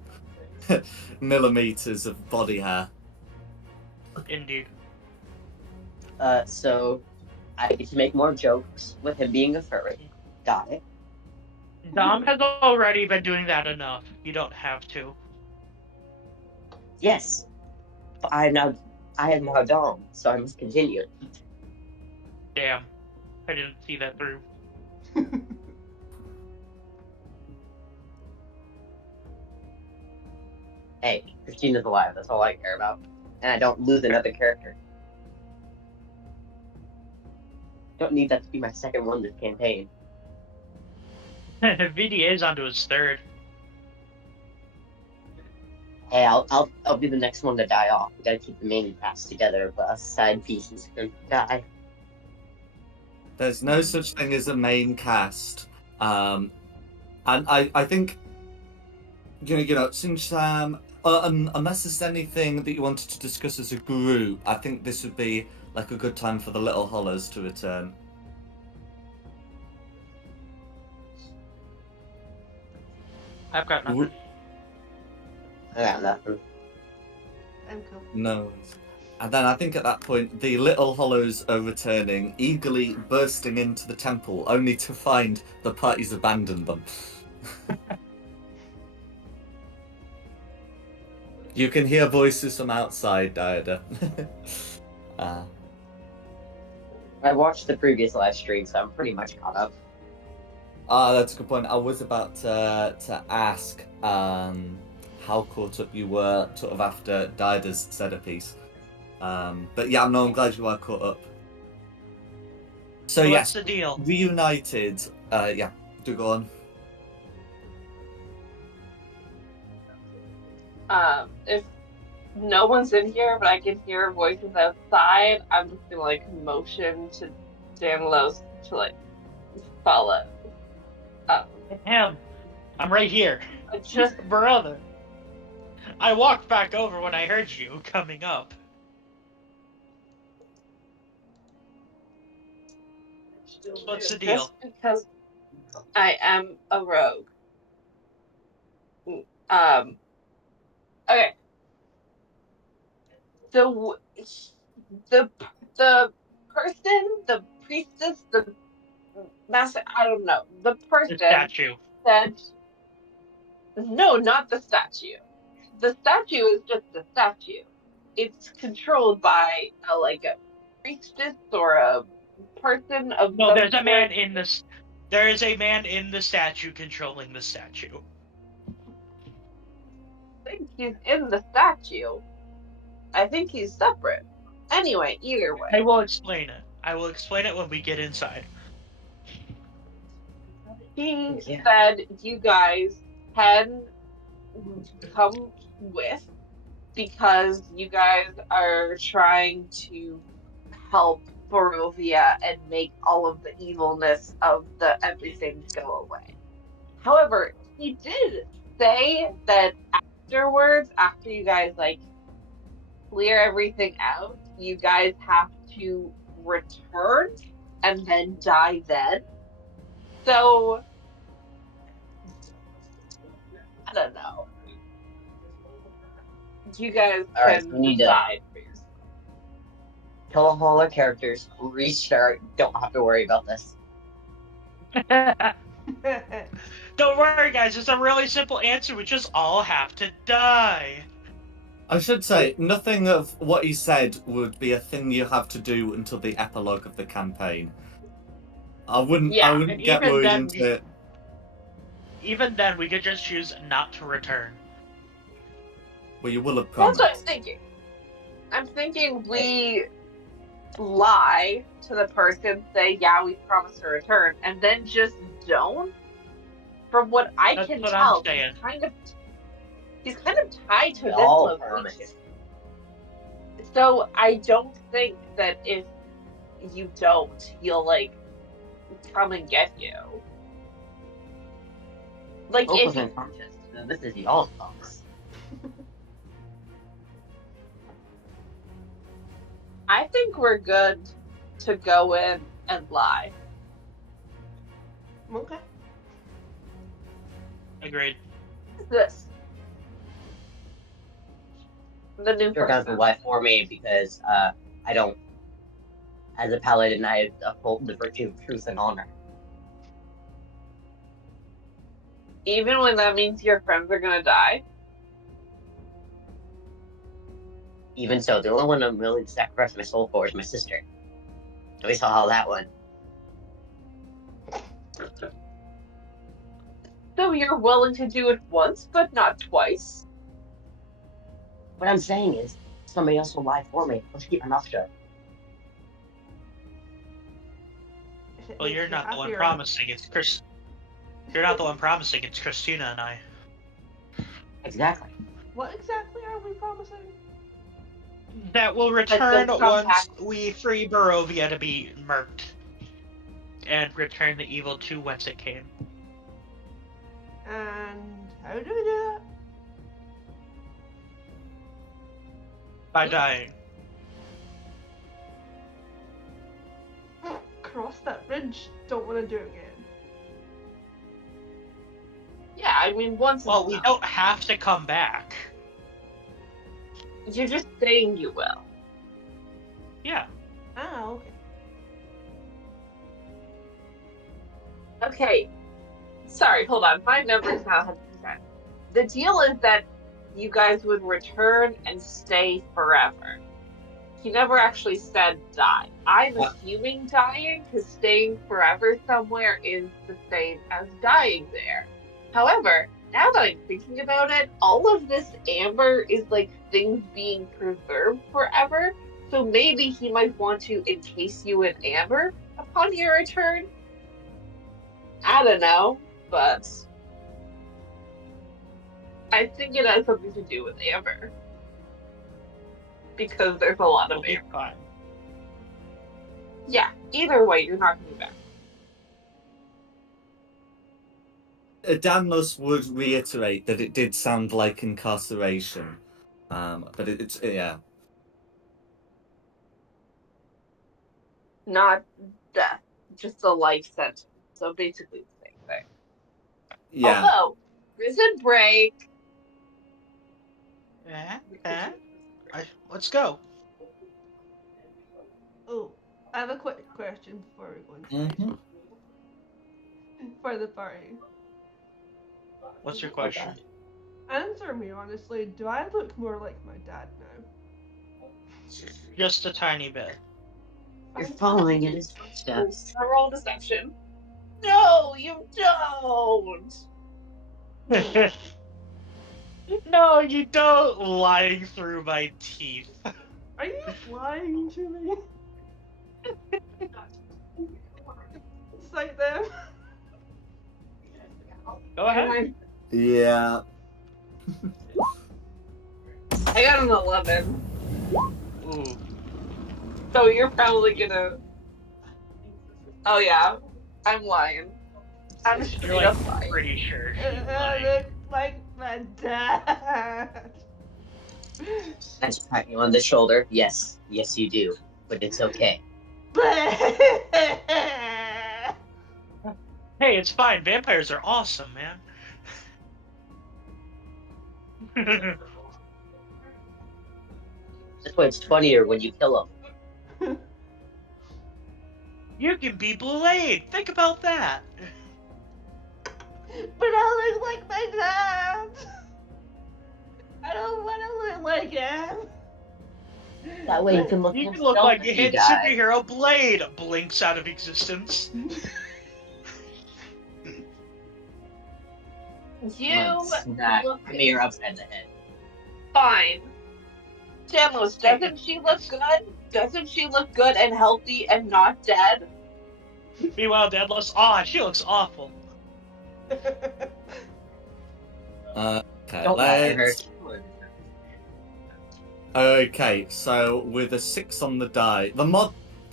millimeters of body hair. Indeed. So I get to make more jokes with him being a furry. Got it. Dom has already been doing that enough. You don't have to. Yes. But I am now Dom, so I must continue. Damn. I didn't see that through. Hey, Christina's alive. That's all I care about. And I don't lose another character. Don't need that to be my second one this campaign. VDA's onto his third. Hey, I'll be the next one to die off. We gotta keep the main cast together, but us side pieces can die. There's no such thing as a main cast. And I think, you know, since unless there's anything that you wanted to discuss as a group, I think this would be like a good time for the Little Hollows to return. I've got nothing. I got nothing. I'm cool. No. And then I think at that point, the Little Hollows are returning, eagerly bursting into the temple, only to find the party's abandoned them. You can hear voices from outside, Diada. I watched the previous live stream, so I'm pretty much caught up. That's a good point. I was about to ask how caught up you were sort of after Dida's said a piece. But yeah, no, I'm glad you are caught up. So What's yes, the deal? reunited. Yeah, do go on. If no one's in here, but I can hear voices outside, I'm just gonna like motion to Danlos to like follow. Him. I'm right here. Just Brother. I walked back over when I heard you coming up. What's the deal? Just because I am a rogue. Okay. So the person, the priestess, the master, I don't know. The person The statue. said, no, not the statue. The statue is just a statue. It's controlled by a priestess or a person of No, some there's a sort. man in this. There is a man in the statue controlling the statue. I think he's in the statue. I think he's separate. Anyway, either way. I will explain it. I will explain it when we get inside. He said you guys can come with because you guys are trying to help Barovia and make all of the evilness of the everything go away. However, he did say that afterwards, after you guys like clear everything out, you guys have to return and then die then. So I don't know. You guys Alright, can we need decide for yourself. Kill all our characters, restart, don't have to worry about this. Don't worry, guys. It's a really simple answer. We just all have to die. I should say, nothing of what he said would be a thing you have to do until the epilogue of the campaign. I wouldn't get worried into it. Even then, we could just choose not to return. Well, you will have That's promised. what I'm thinking. I'm thinking we lie to the person, say, yeah, we promised to return, and then just don't. From what I That's can what tell, I'm saying. he's kind of tied to We this all location. promised. So I don't think that if you don't, he'll like come and get you. Like Hope if was unconscious. This is y'all's promise. I think we're good to go in and lie. Okay. Agreed. What's this? The new You're gonna person. lie for me because I don't. As a paladin, I uphold the virtue of truth and honor. Even when that means your friends are gonna die? Even so, the only one I'm willing to sacrifice my soul for is my sister. We saw how that went. So you're willing to do it once, but not twice? What I'm saying is, somebody else will lie for me. Let's keep my mouth shut. If it Well, makes you're you not the one happier. promising. It's Chris. You're not the one promising. It's Christina and I. Exactly. What exactly are we promising? That will return they'll come once back. we free Barovia to be murked. And return the evil to whence it came. And how do we do that? By dying. Cross that bridge. Don't want to do it again. Yeah, I mean, once Well, is we enough. don't have to come back. You're just saying you will. Yeah. Ah, okay. Okay. Sorry, hold on. My memory's not 100%. The deal is that you guys would return and stay forever. He never actually said die. I'm assuming dying, because staying forever somewhere is the same as dying there. However, now that I'm thinking about it, all of this amber is like things being preserved forever. So maybe he might want to encase you in amber. A upon your return? I don't know, but I think it has something to do with Amber. Because there's a lot of Amber. Fine. Yeah, either way, you're not coming back. Danlos would reiterate that it did sound like incarceration, but it's yeah. Not death, just a life sentence. So basically the same thing. Yeah. Although, prison break. Let's go. Oh, I have a quick question before we go into action. For the party. What's your question? Answer me honestly, do I look more like my dad now? Just a tiny bit. You're following in his footsteps. I roll deception. No, you don't. No, you don't. Lying through my teeth. Are you lying to me? It's like them. Go ahead. Yeah. I got an 11. Ooh. So you're probably gonna. Oh yeah, I'm lying. I'm You're straight like up lying. pretty sure she's I lying. look like my dad. I just pat you on the shoulder. Yes, yes you do. But it's okay. Hey, it's fine. Vampires are awesome, man. That's why it's funnier when you kill them. You can be Blade. Think about that. But I look like my dad. I don't want to look like him. That way you can look You can look like a hit die. superhero. Blade blinks out of existence. You Smack look Amir upside the head. fine. Janlos, doesn't she look good? Doesn't she look good and healthy and not dead? Meanwhile, Deadless, she looks awful. Okay. Don't lie to her. Okay, so with a 6 on the die, the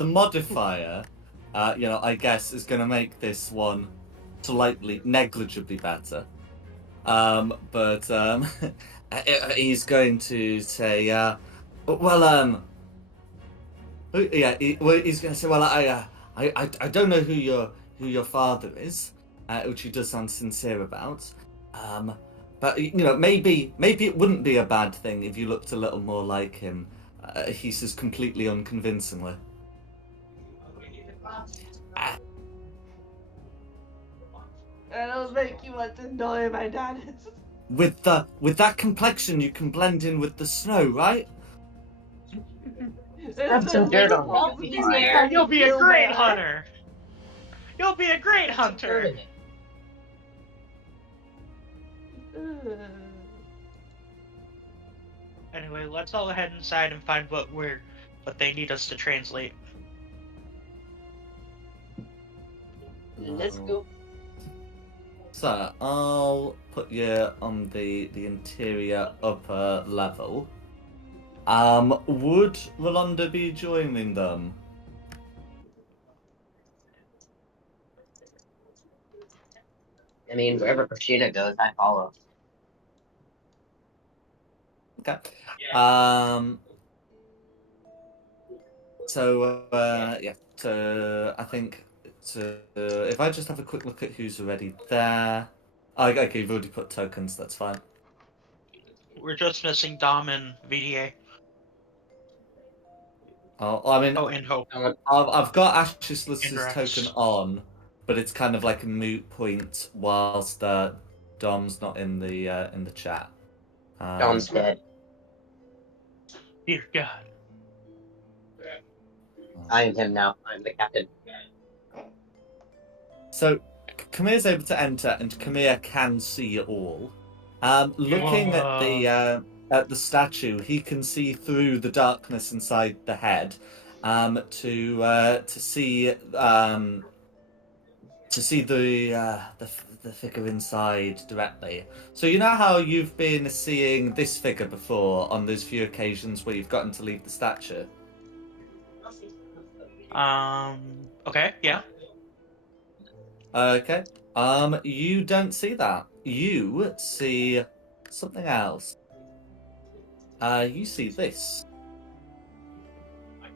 modifier, I guess is going to make this one slightly negligibly better. But he's going to say, he's going to say, I don't know who your father is, which he does sound sincere about. But maybe it wouldn't be a bad thing if you looked a little more like him. He says completely unconvincingly. I don't think you want to know who my dad is. With that complexion, you can blend in with the snow, right? Rub some dirt on his hair. You'll be a great hunter. You'll be a great hunter. Anyway, let's all head inside and find what they need us to translate. Let's go. So I'll put you on the interior upper level. Would Rolanda be joining them? I mean, wherever Christina goes, I follow. Okay. So I think if I just have a quick look at who's already there. Oh, okay, you've already put tokens. That's fine. We're just missing Dom and VDA. And Hope. I've got Ashley's And Rex. token on, but it's kind of like a moot point whilst Dom's not in the chat. Dom's dead. Dear God. I am him now. I'm the captain. So Kamir's able to enter, and Kamir can see it all. Looking at the statue, he can see through the darkness inside the head, to see the figure inside directly. So you know how you've been seeing this figure before on those few occasions where you've gotten to leave the statue? Okay, yeah. Okay. You don't see that. You see something else. You see this.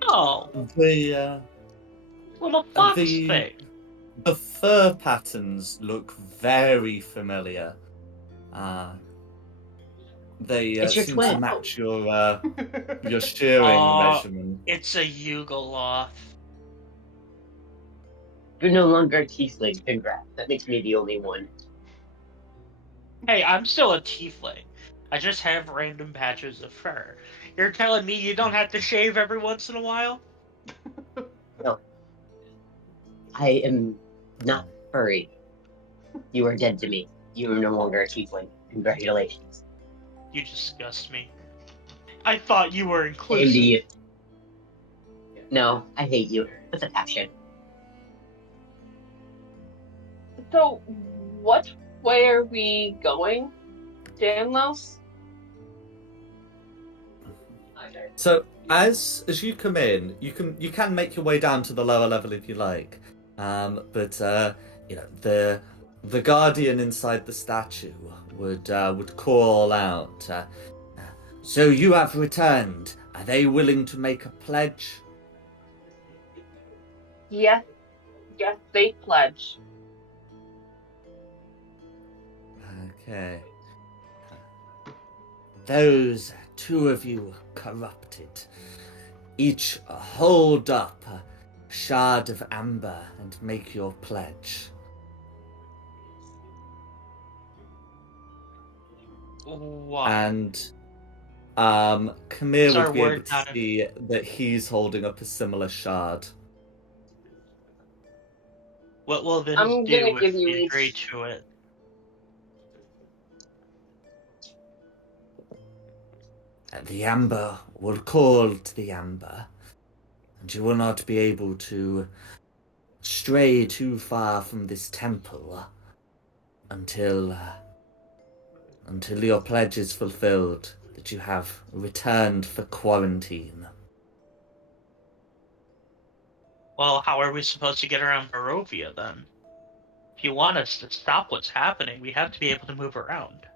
Oh, The little fox the thing. the fur patterns look very familiar. They It's your seem to twin. match your shearing measurement. It's a Yugoloth. You're no longer a tiefling. Congrats. That makes me the only one. Hey, I'm still a tiefling. I just have random patches of fur. You're telling me you don't have to shave every once in a while? No. I am not furry. You are dead to me. You are no longer a tiefling. Congratulations. You disgust me. I thought you were Same inclusive. to you. No, I hate you. With a passion. So, what way are we going, Danlos? So as you come in, you can make your way down to the lower level if you like, but you know the guardian inside the statue would call out. So you have returned. Are they willing to make a pledge? Yes, they pledge. Okay. Those two of you corrupted. Each hold up a shard of amber and make your pledge. What? And Kamir Sorry, would be able word to not see that he's holding up a similar shard. What will this I'm do gonna give if you we agree each. to it? The amber will call to the amber, and you will not be able to stray too far from this temple until your pledge is fulfilled, that you have returned for quarantine. Well, how are we supposed to get around Barovia then? If you want us to stop what's happening, we have to be able to move around.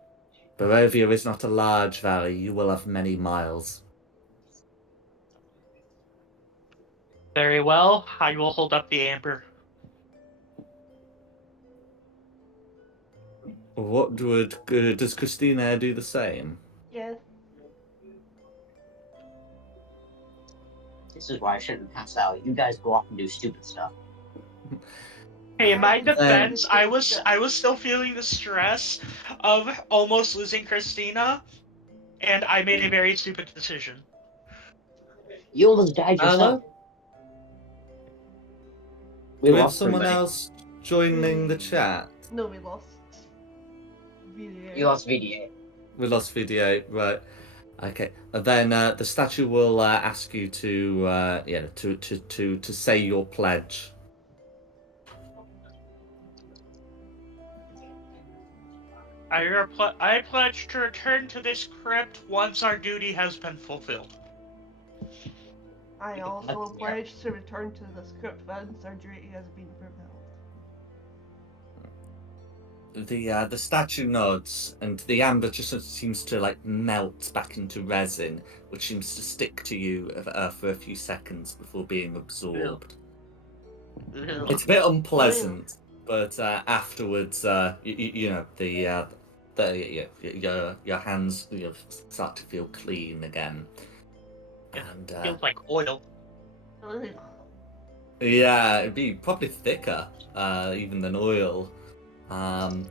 Barovia is not a large valley. You will have many miles. Very well, I will hold up the amber. What does Christina do the same? Yeah. This is why I shouldn't pass out. You guys go off and do stupid stuff. Hey, in my Um, defense, I was yeah. still feeling the stress of almost losing Christina, and I made a very stupid decision. You almost died yourself. We Do we have lost someone somebody. else joining the chat? No, we lost video. You lost VDA. We lost video, right? Okay. And then the statue will ask you to say your pledge. I pledge to return to this crypt once our duty has been fulfilled. I also Let's hear. pledge to return to the script once our duty has been fulfilled. The statue nods, and the amber just seems to like melt back into resin, which seems to stick to you for a few seconds before being absorbed. It's a bit unpleasant, but afterwards, you know, your hands start to feel clean again, and Feels like oil. yeah, it'd be probably thicker even than oil. And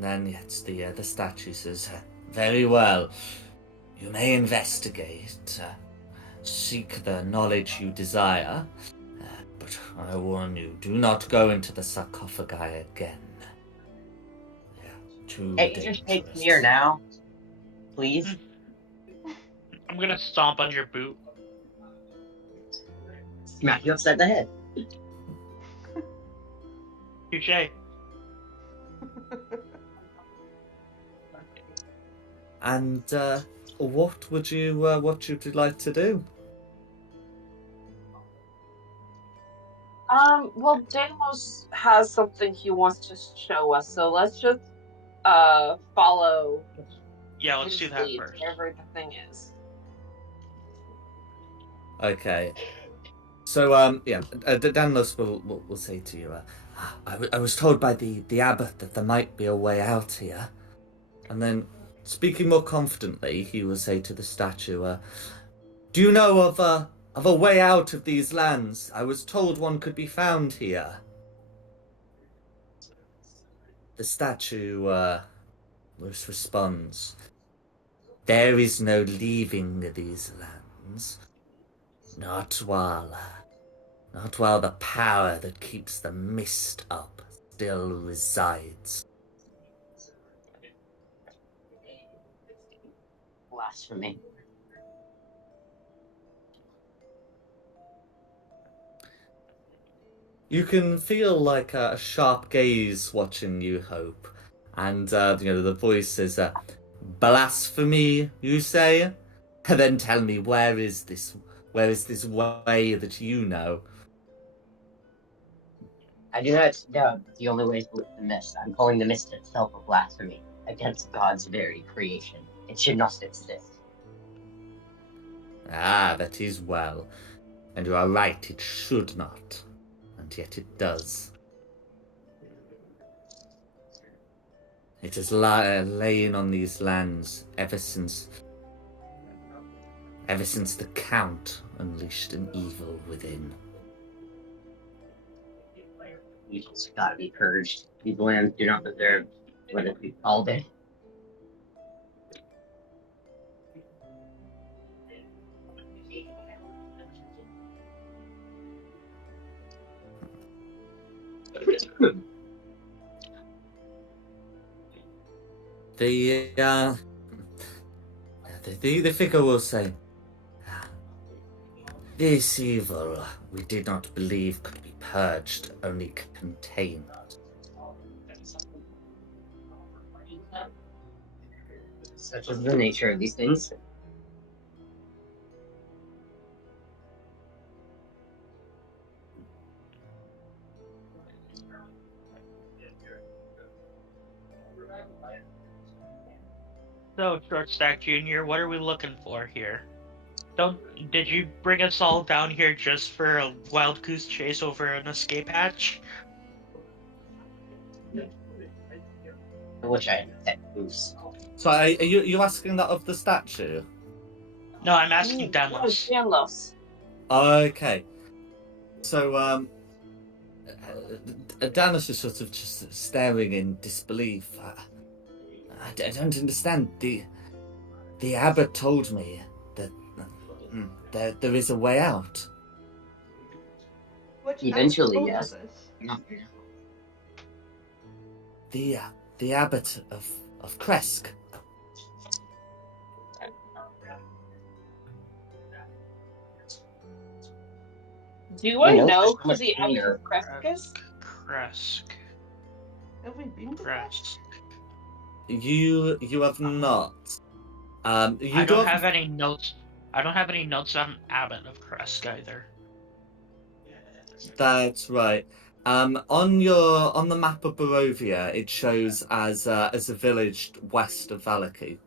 then it's the statue says, "Very well, you may investigate, seek the knowledge you desire, but I warn you, do not go into the sarcophagi again. They're too Hey, dangerous." just take me here now. Please. I'm gonna stomp on your boot. smack you upside the head. Touche. And what would you like to do? Well, Deimos has something he wants to show us, so let's just follow Yeah, let's his do that lead, first. wherever the thing is. Okay. So Danlos will say to you, I was told by the abbot that there might be a way out here, and then speaking more confidently, he will say to the statue, do you know of a way out of these lands? I was told one could be found here. The statue responds, there is no leaving these lands, not while the power that keeps the mist up still resides. Blasphemy. You can feel like a sharp gaze watching you, Hope, and the voice is blasphemy. You say, and then tell me where is this way that you know? I do not doubt the only way is with the mist. I'm calling the mist itself a blasphemy against God's very creation. It should not exist. Ah, that is well, and you are right. It should not, and yet it does. It has lain on these lands ever since the Count unleashed an evil within. Evil's gotta be purged. These lands do not deserve what it be called it. The figure will say, this evil we did not believe could be purged, only contained. Such is the nature of these things. So, Shortstack Jr., what are we looking for here? Did you bring us all down here just for a wild goose chase over an escape hatch? I wish I had a pet goose. So are you asking that of the statue? No, I'm asking Danlos. Danlos. Okay. So Danis is sort of just staring in disbelief. I don't understand. The abbot told me that there is a way out. Which Eventually, told you yes. this? The abbot of Kresk. Do I know there's who the much abbot of Kresk is? Kresk. Have we been to Kresk. You have not. I don't have any notes. I don't have any notes on Abbot of Kresk either. That's right. On the map of Barovia, it shows as a village west of Valaki.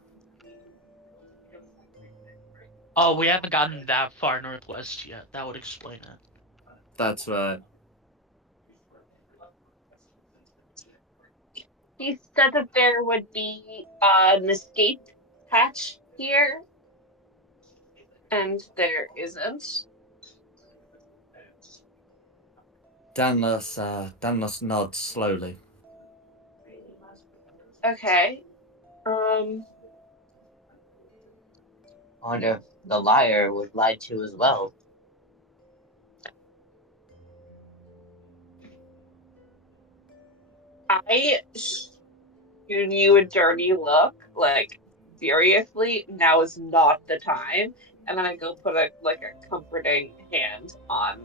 Oh, we haven't gotten that far northwest yet. That would explain it. That's right. He said that there would be an escape hatch here, and there isn't. Danlos nods slowly. Okay. Wonder if the liar was lied to as well. I shoot you a dirty look, like, seriously, now is not the time. and then I go put a comforting hand on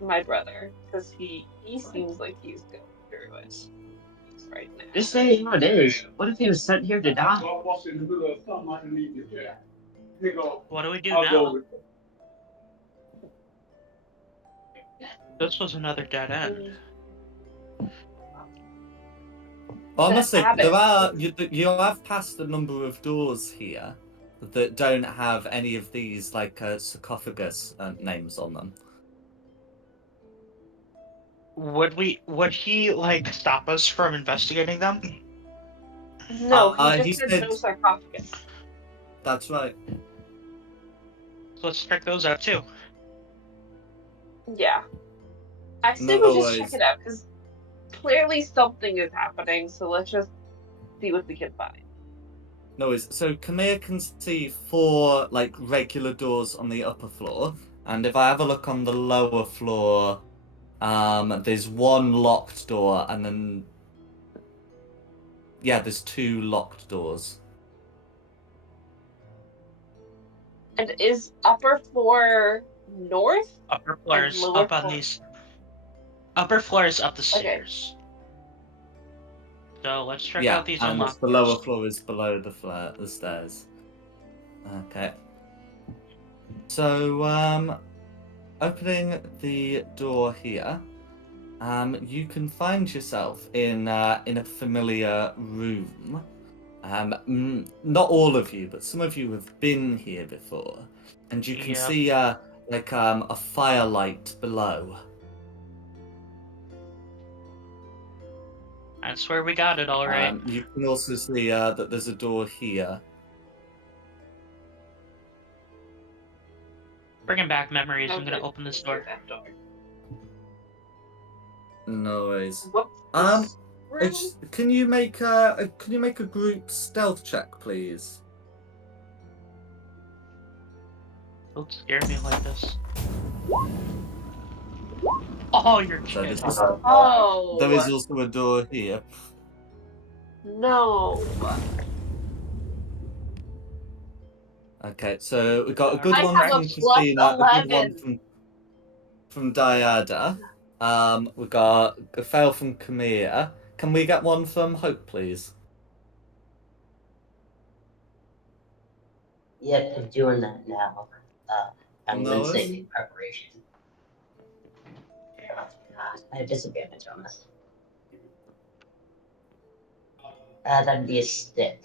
my brother because he seems like he's going through it right now. Just say how it is. What if he was sent here to die? What do we do now? This was another dead end. Honestly, you have passed a number of doors here that don't have any of these like sarcophagus names on them. Would he like stop us from investigating them? No, he he just said said no sarcophagus. that's right. So let's check those out too. Yeah. I say we just check it out because clearly something is happening, so let's just see what we can find. No worries. So Kamir can see 4 like regular doors on the upper floor, and if I have a look on the lower floor, there's 1 locked door, and then there's 2 locked doors. And is upper floor north? Upper floor is up on these. Upper floor is up the stairs. Okay. So let's check out these unlocked the doors. lower floor is below the stairs. Okay. So opening the door here, you can find yourself in a familiar room. Not all of you, but some of you have been here before, and you can see like a firelight below. That's where we got it, all right. You can also see that there's a door here. Bringing back memories. I'm gonna open this door. No worries. Whoops. Can you make a group stealth check, please? Don't scare me like this. Oh, you're kidding. There is also a door here. No. Okay, so we got a good one have from a Christina, a good one +11. from Diada. We got a fail from Kamir. Can we get one from Hope, please? Yep, I'm doing that now. I'm in preparation. I have disadvantage on this. That'd be a stick.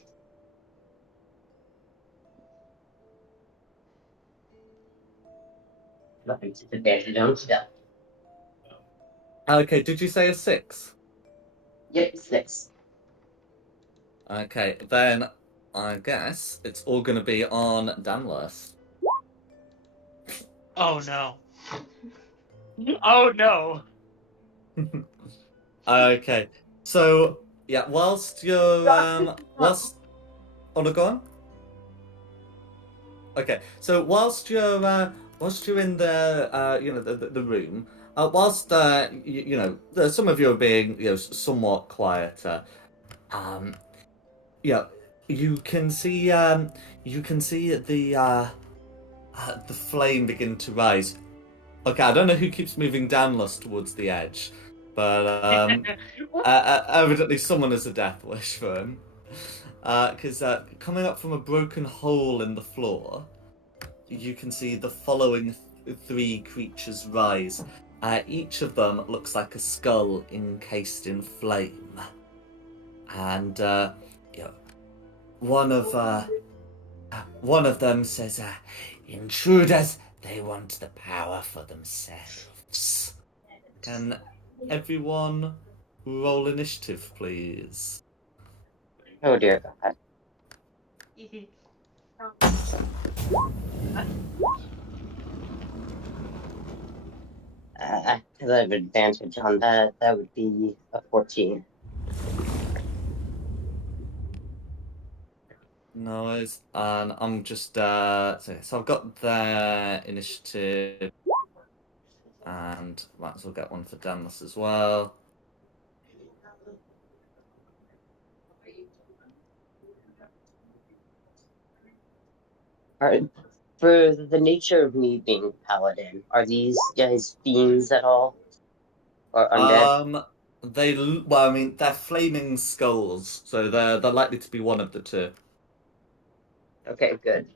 Nothing disadvantage on stealth. Okay, did you say a 6? Yep, 6. Okay, then I guess it's all going to be on Danless. Oh no. Oh no. Okay, so whilst you're oh no, go on. Okay, so whilst you're in the room, whilst some of you are being somewhat quieter, you can see the flame begin to rise. Okay, I don't know who keeps moving Danless towards the edge, but evidently someone has a death wish for him. Because coming up from a broken hole in the floor, you can see the following 3 creatures rise. Each of them looks like a skull encased in flame, and one of them says, "Intruders, they want the power for themselves." Can everyone roll initiative, please? Oh dear God. Because I have advantage on that, that would be a 14. Nice. And I'm just so I've got their initiative, and might as well get one for Danless as well. Alright. For the nature of me being paladin, are these guys fiends at all? Or undead? Well, I mean, they're flaming skulls, so they're likely to be one of the two. Okay, good.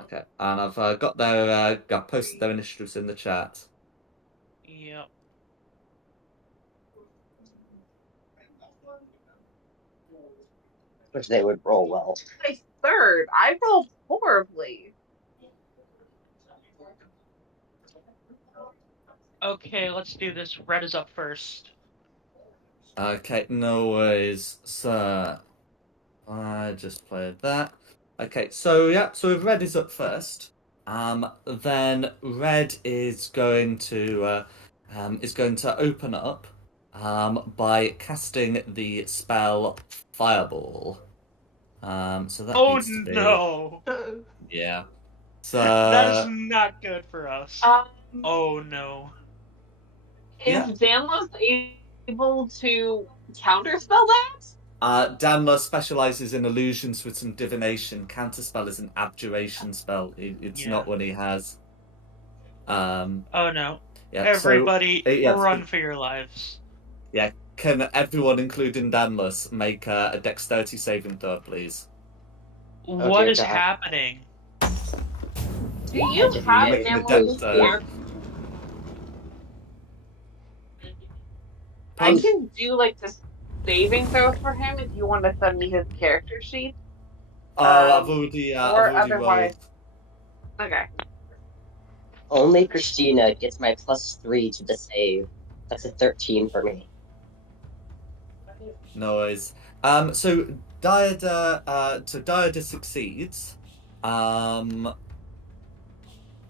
Okay, and I've got I've posted their initiatives in the chat. Yep. Which they would roll well. My third. I rolled horribly. Okay, let's do this. Red is up first. Okay, no worries, sir. I just played that. Okay, so yeah, so if red is up first, then red is going to open up, by casting the spell Fireball. So that Oh needs to be no! yeah. That is So not good for us. Oh no. Is yeah. Danlos able to counterspell that? Danlo specializes in illusions with some divination. Counterspell is an abjuration spell. It's Yeah. not one he has. Oh no. Yeah. Everybody, Yeah, run for your lives. Yeah. Can everyone, including Danless, make a dexterity saving throw, please? What dear is God. happening? Do you just have making a Danlos' dex character? I Pardon? can do like the saving throw for him if you want to send me his character sheet. Oh, I've already Or rolled. otherwise. Okay. Only Christina gets my +3 to the save. That's a 13 for me. No worries. So Diada succeeds.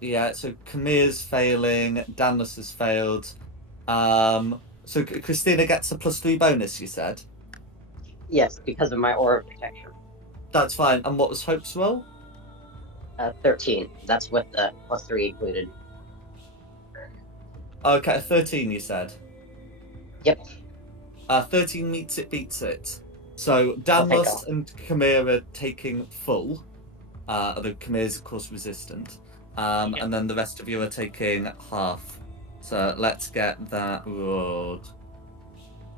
Yeah. So Kamir's failing. Danless has failed. So Christina gets a +3 bonus. You said. Yes, because of my aura of protection. That's fine. And what was Hope's roll? 13. That's with the +3 included. Okay, 13. You said. Yep. 13 meets it, beats it. So thank Danless God. and Kamir are taking full. Although Kamir's of course resistant. Yep. And then the rest of you are taking half. So let's get that rolled.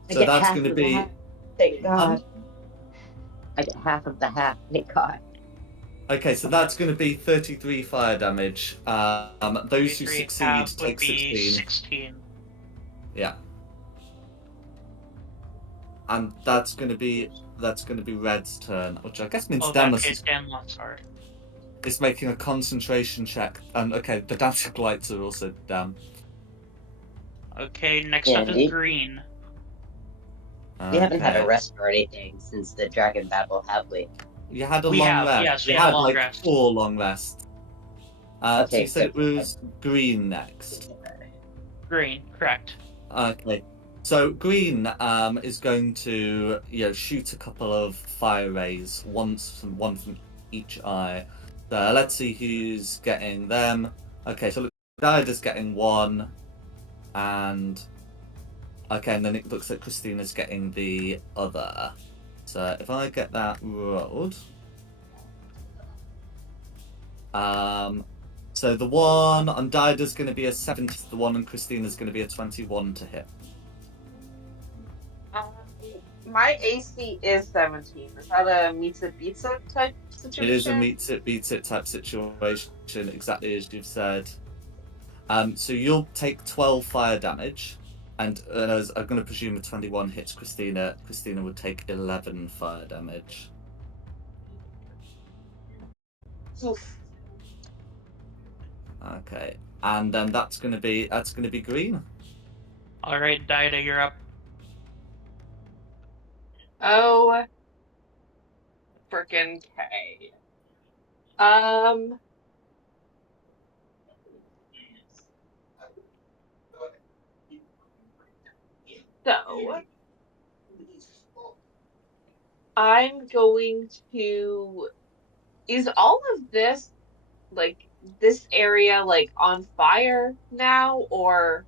So that's going to be. Thank God. I get half of the half. Thank God. Okay, so that's going to be 33 fire damage. Those who 33 succeed half would take be 16. 16. Yeah. And that's going to be Red's turn, which I guess means Oh, that Danless case, Danless, sorry. is making a concentration check. And okay, the dancing lights are also down. Okay, next up is green. We haven't had a Okay. rest or anything since the dragon battle, have we? You had a We long have, rest. yes, we you had a had long like rest. 4 long rests. So Okay, you said it good. was green next. Green, correct. Okay. So green is going to shoot a couple of fire rays, one from each eye. So let's see who's getting them. Okay, so Dida's getting one, and then it looks like Christina's getting the other. So if I get that rolled, so the one on Dida's going to be a 70, the one on Christina's going to be a 21 to hit. My AC is 17. Is that a meets it beats it type situation? It is a meets it beats it type situation, exactly as you've said. So you'll take 12 fire damage, and as I'm going to presume a 21 hits Christina. Christina would take 11 fire damage. Oof. Okay, and then that's going to be green. All right, Dida, you're up. Oh, frickin' K. So I'm going to. Is all of this this area on fire now, or?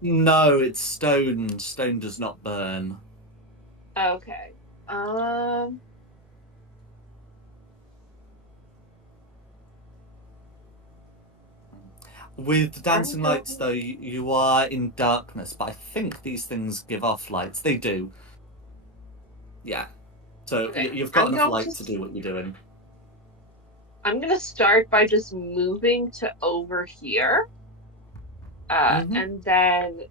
No, it's stone. Stone does not burn. Okay. With dancing lights, though, you are in darkness, but I think these things give off lights. They do. Yeah. So Okay. you've got I'm enough going light to to do what you're doing. I'm gonna start by just moving to over here, Mhm. and then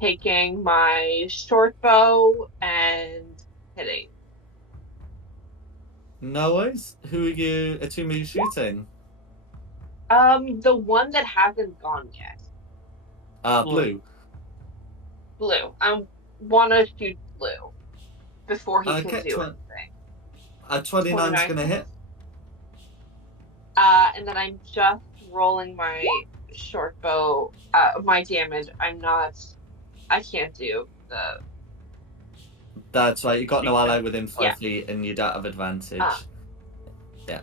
taking my short bow and hitting. No worries. Who are you? At whom are you shooting? The one that hasn't gone yet. Blue. Blue. I want to shoot blue before he can Okay, do anything. 29's 29. gonna hit. And then I'm just rolling my short bow. My damage. I can't do the. That's right. You got no ally within 5 Yeah. feet, and you don't have advantage. Yeah.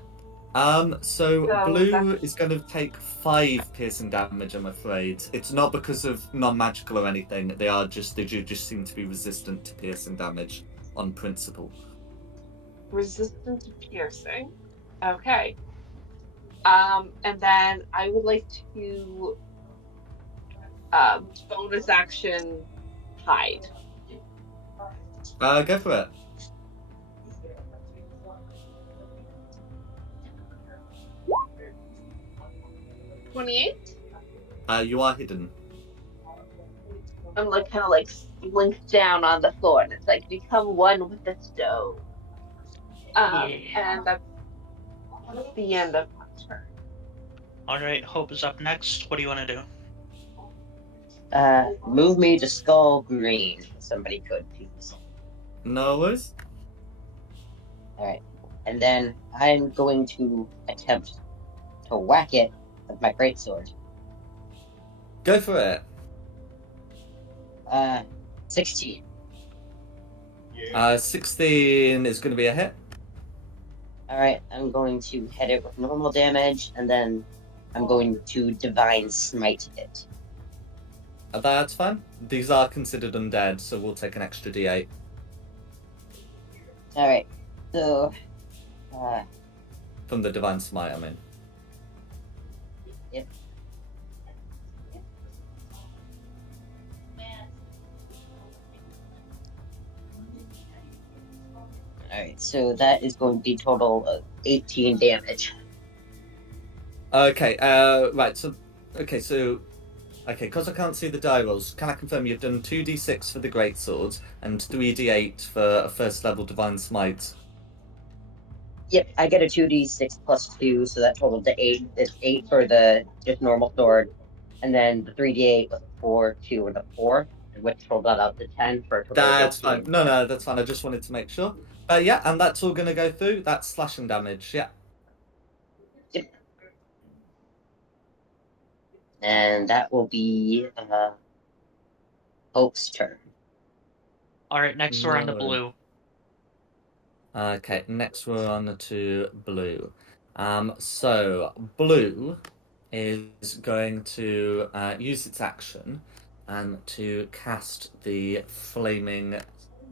So So blue that's- is going to take 5 piercing damage. I'm afraid it's not because of non-magical or anything. They just seem to be resistant to piercing damage on principle. Resistant to piercing. Okay. And then I would like to bonus action hide. Go for it. $28. You are hidden. I'm like kind of like slinked down on the floor, and it's like become one with the stone. And that's the end of my turn. Alright, Hope is up next. What do you want to do? Move me to Skull Green. If somebody could, please. No worries. Alright. And then I'm going to attempt to whack it with my greatsword. Go for it. 16. 16 is going to be a hit. Alright, I'm going to hit it with normal damage, and then I'm going to Divine Smite it. That's fine. These are considered undead, so we'll take an extra d8. Alright, so... From the Divine Smite, I mean. Yep. Alright, so that is going to be total of 18 damage. Okay, right, so... Okay, because I can't see the die rolls, can I confirm you've done 2d6 for the Greatsword and 3d8 for a first level Divine Smite? Yep, I get a 2d6 plus 2, so that totaled to 8. It's 8 for the just normal sword, and then the 3d8 was 4, 2, and a 4, which totaled out to 10 for a total That's of 18. fine. No, that's fine. I just wanted to make sure. Yeah, and that's all going to go through. That's slashing damage, yeah. Yep. And that will be Hope's turn. Alright, next we're on the blue. Okay, next we're on to blue. So blue is going to use its action and to cast the flaming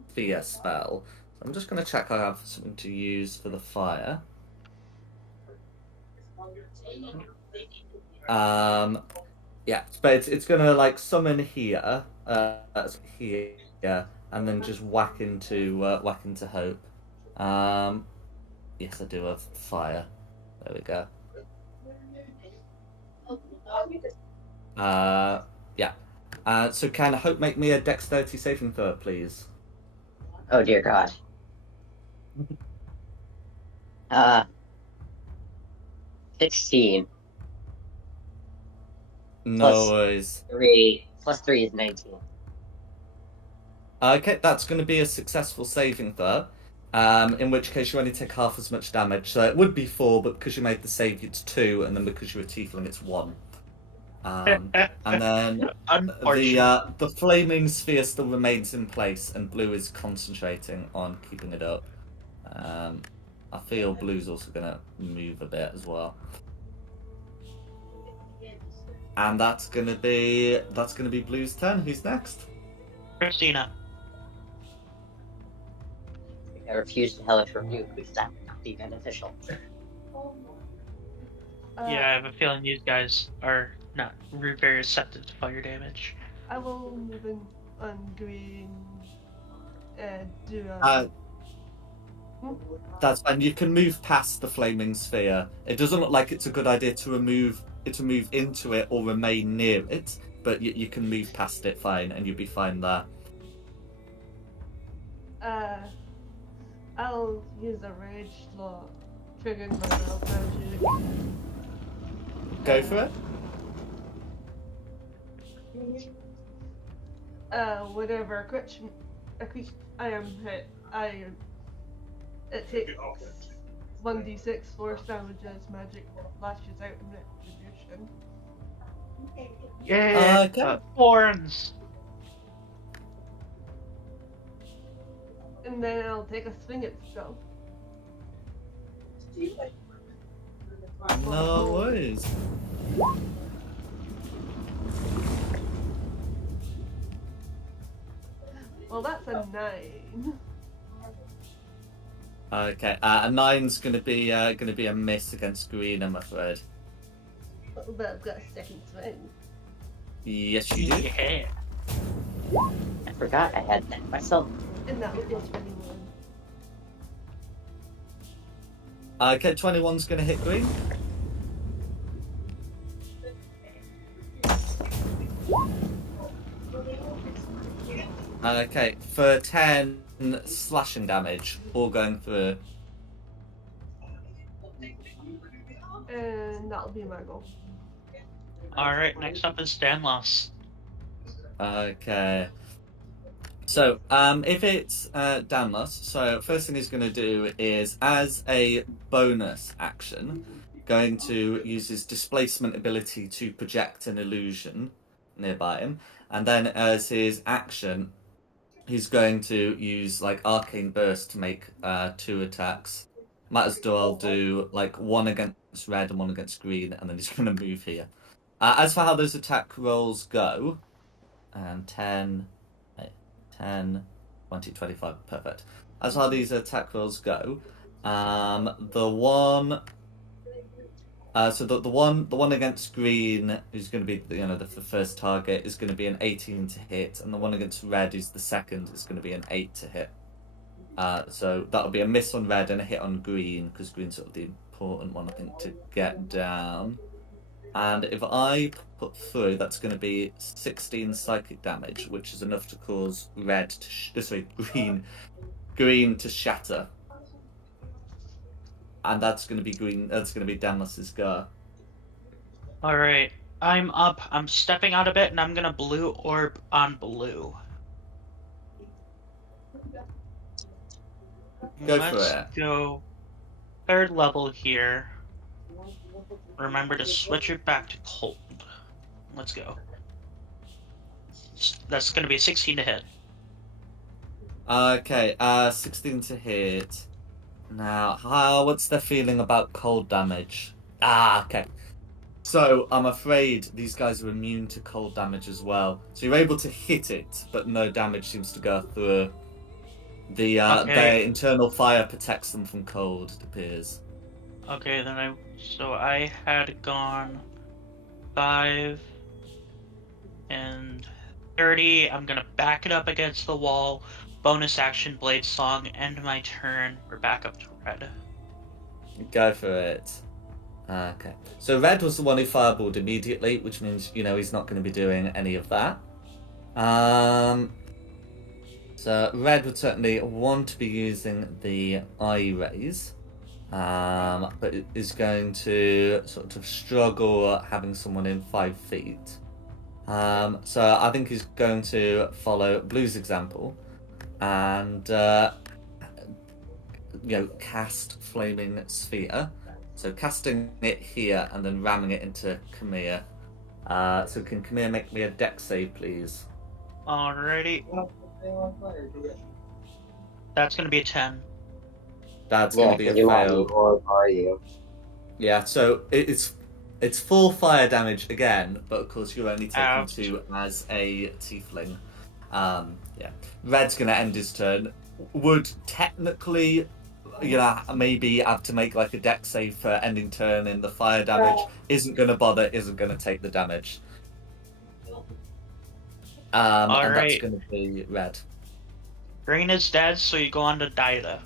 sphere spell. So I'm just going to check I have something to use for the fire. Yeah, but it's going to like summon here, and then just whack into Hope. Yes, I do have fire. There we go. Yeah. So can Hope make me a dexterity saving throw, please? Oh dear God. 16. No worries. 3 plus 3 is 19. Okay, that's going to be a successful saving throw. In which case you only take half as much damage. So it would be 4, but because you made the save, it's 2, and then because you're a tiefling, it's 1. And then the flaming sphere still remains in place, and blue is concentrating on keeping it up. I feel blue's also going to move a bit as well. And that's gonna be blue's turn. Who's next? Christina. I refuse to hellish rebuke because that would not be beneficial. Yeah, I have a feeling these guys are not very receptive to fire damage. I will move in on green and do That's fine. You can move past the flaming sphere. It doesn't look like it's a good idea to move into it or remain near it, but you can move past it fine, and you'll be fine there. I'll use a rage slot, triggering my wild magic. Go for it. Whatever I am hit, it takes 1d6 force damage as magic lashes out in retribution. Yeah, Okay. Thorns. And then I'll take a swing at stuff. No worries. Well, that's a 9. Okay, a 9's gonna be a miss against green, I'm afraid. But I've got a second swing. Yes, you do. Yeah. I forgot I had that myself. And that will be a 21. Okay, 21's gonna hit green. Okay, for 10 slashing damage, all going through. And that'll be my goal. Alright, next up is Stanlos. Okay. So, if it's Danlos, so first thing he's going to do is, as a bonus action, going to use his displacement ability to project an illusion nearby him, and then as his action, he's going to use like Arcane Burst to make 2 attacks. Might as well do like 1 against red and 1 against green, and then he's going to move here. As for how those attack rolls go, 10, 20, 25, perfect. As for how these attack rolls go, the one against green is going to be the first target is going to be an 18 to hit, and the one against red is the second is going to be an 8 to hit. So that'll be a miss on red and a hit on green, because green's sort of the important one I think to get down. And if I put through, that's going to be 16 psychic damage, which is enough to cause green to shatter. And that's going to be green. That's going to be Damlas's go. Alright, I'm up. I'm stepping out a bit, and I'm gonna blue orb on blue. Let's go 3rd level here. Remember to switch it back to cold. Let's go. That's gonna be a 16 to hit. Okay, 16 to hit. Now, what's their feeling about cold damage? Okay. So, I'm afraid these guys are immune to cold damage as well. So you're able to hit it, but no damage seems to go through. Their internal fire protects them from cold, it appears. Okay, then I had gone 5 and 30. I'm gonna back it up against the wall. Bonus action, Blade Song, end my turn. We're back up to red. Go for it. Okay. So red was the one who fireballed immediately, which means, he's not going to be doing any of that. So red would certainly want to be using the eye rays. But it is going to sort of struggle having someone in 5 feet. So I think he's going to follow Blue's example and cast Flaming Sphere. So casting it here and then ramming it into Khmer. So can Khmer make me a dex save, please? Alrighty. That's gonna be a 10. That's going to be a fail. Or are you? Yeah, so it's full fire damage again, but of course you're only taking Ouch. 2 as a tiefling. Yeah. Red's going to end his turn. Would technically maybe have to make like a deck save for ending turn in the fire damage. Isn't going to bother, isn't going to take the damage. And that's Alright. going to be red. Green is dead, so you go on to Dida.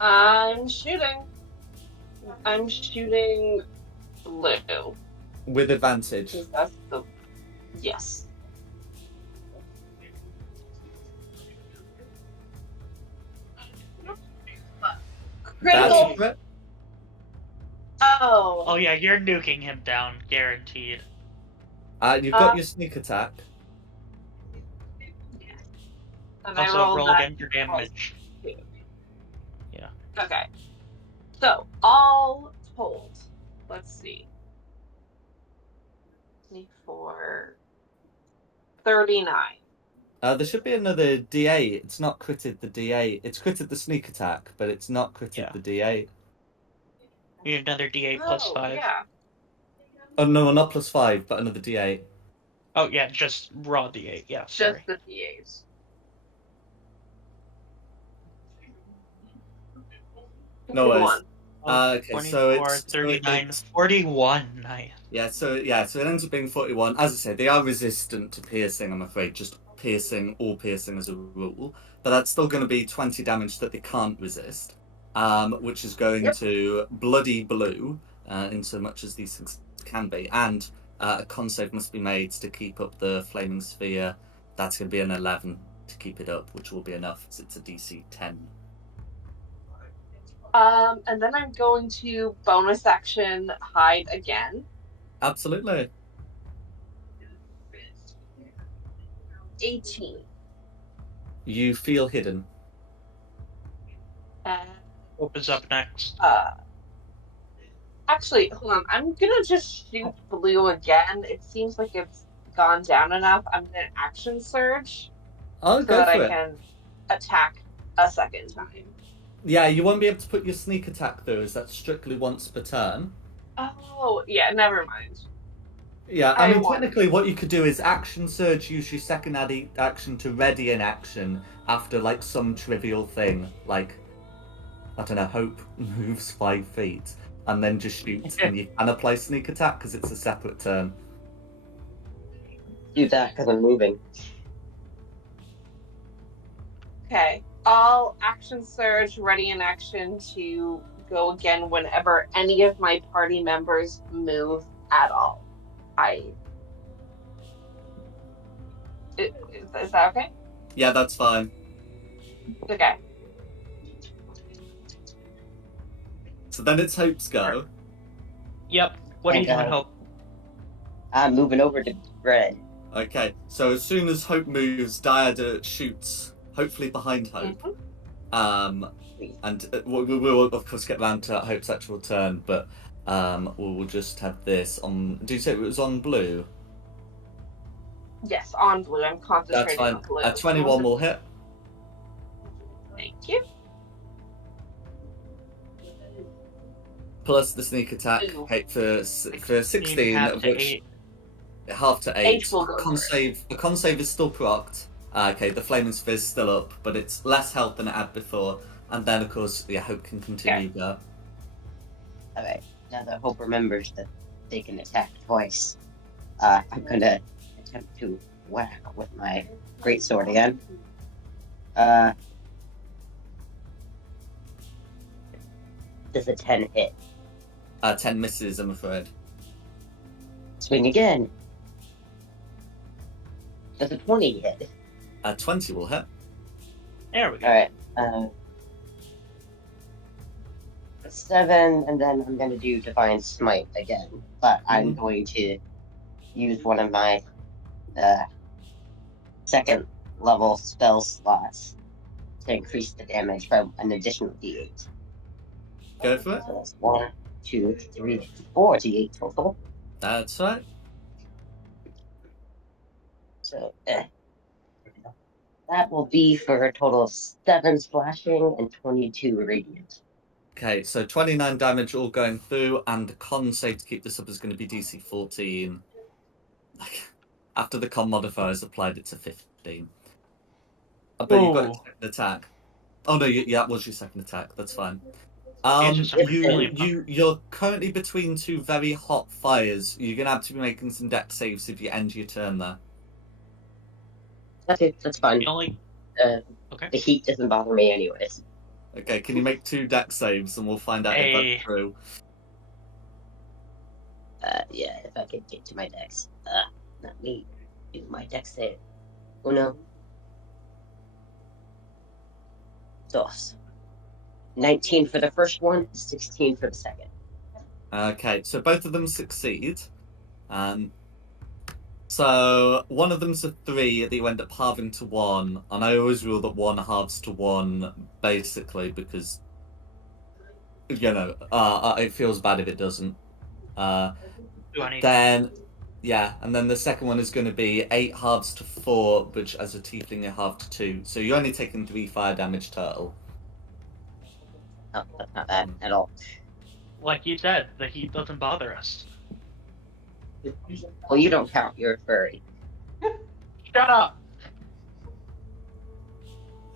I'm shooting blue. With advantage. 'Cause that's the yes. That's a Critical. crit. Oh. Oh yeah, you're nuking him down, guaranteed. You've got your sneak attack. And Also, I roll that again for damage. Yeah. Okay. So, all told, let's see. 24, 39. There should be another D8. It's not critted the D8. It's critted the sneak attack, but it's not critted the D8. You need another D8 plus 5. Yeah. Oh no, not plus 5, but another D8. Oh yeah, just raw D8. Yeah, sorry. Just the D8s. No worries. 21. Okay, 24, so it's 39, 41. Nice. Yeah, so it ends up being 41. As I say, they are resistant to piercing, I'm afraid, just piercing or piercing as a rule. But that's still going to be 20 damage that they can't resist, which is going to bloody blue, in so much as these things can be. And a con save must be made to keep up the flaming sphere. That's going to be an 11 to keep it up, which will be enough, as it's a DC 10. And then I'm going to bonus action hide again. Absolutely. 18. You feel hidden. Hope is up next. Actually, hold on. I'm gonna just shoot blue again. It seems like it's gone down enough. I'm gonna action surge so Go that for I it. can attack a second time. Yeah, you won't be able to put your sneak attack though, as that's strictly once per turn. Oh, yeah, never mind. Yeah, I mean, technically what you could do is action surge, use your second action to ready an action after, like, some trivial thing, like, I don't know, Hope moves 5 feet, and then just shoot, and you can apply sneak attack, because it's a separate turn. Do that, because I'm moving. Okay. I'll action surge, ready in action to go again whenever any of my party members move at all. Is that okay? Yeah, that's fine. Okay. So then it's Hope's go. Yep. What are you doing, Hope? I'm moving over to red. Okay, so as soon as Hope moves, Diada shoots, hopefully behind Hope. And we will, of course, get round to Hope's actual turn, but we'll just have this on... Did you say it was on blue? Yes, on blue. I'm concentrating on blue. 21 will hit. Thank you. Plus the sneak attack, hit for 16, of which... Half to 8. The con save is still procced. Okay, the flaming sphere is still up, but it's less health than it had before. And then, of course, Hope can continue there. Alright, now that Hope remembers that they can attack twice, I'm gonna attempt to whack with my greatsword again. Does a 10 hit? 10 misses, I'm afraid. Swing again. Does a 20 hit? 20 will hit. There we go. Alright, 7, and then I'm gonna do Divine Smite again, but I'm going to use one of my second level spell slots to increase the damage by an additional d8. Go for it. So that's 1, 2, 3, 4 d8 total. That's right. So that will be for a total of 7 slashing and 22 radiant. Okay, so 29 damage all going through, and the con save to keep this up is going to be DC 14. After the con modifier is applied, it's a 15. But you've got an attack. Oh no, yeah, it was your second attack. That's fine. just a really You're currently between two very hot fires. You're gonna have to be making some dex saves if you end your turn there. Okay, that's fine. The only The heat doesn't bother me anyways. Okay, can you make 2 dex saves and we'll find out if that's true. Yeah, if I could get to my dex. Let me do my dex save. Oh no. Dos. 19 for the first one, 16 for the second. Okay, so both of them succeed. So one of them's a 3 that you end up halving to 1, and I always rule that 1 halves to 1 basically because it feels bad if it doesn't. Then and then the second one is going to be 8 halves to 4, which as a tiefling you halve to 2. So you're only taking 3 fire damage total. Oh, that's not bad at all. Like you said, the heat doesn't bother us. Well, you don't count. You're a furry. Shut up.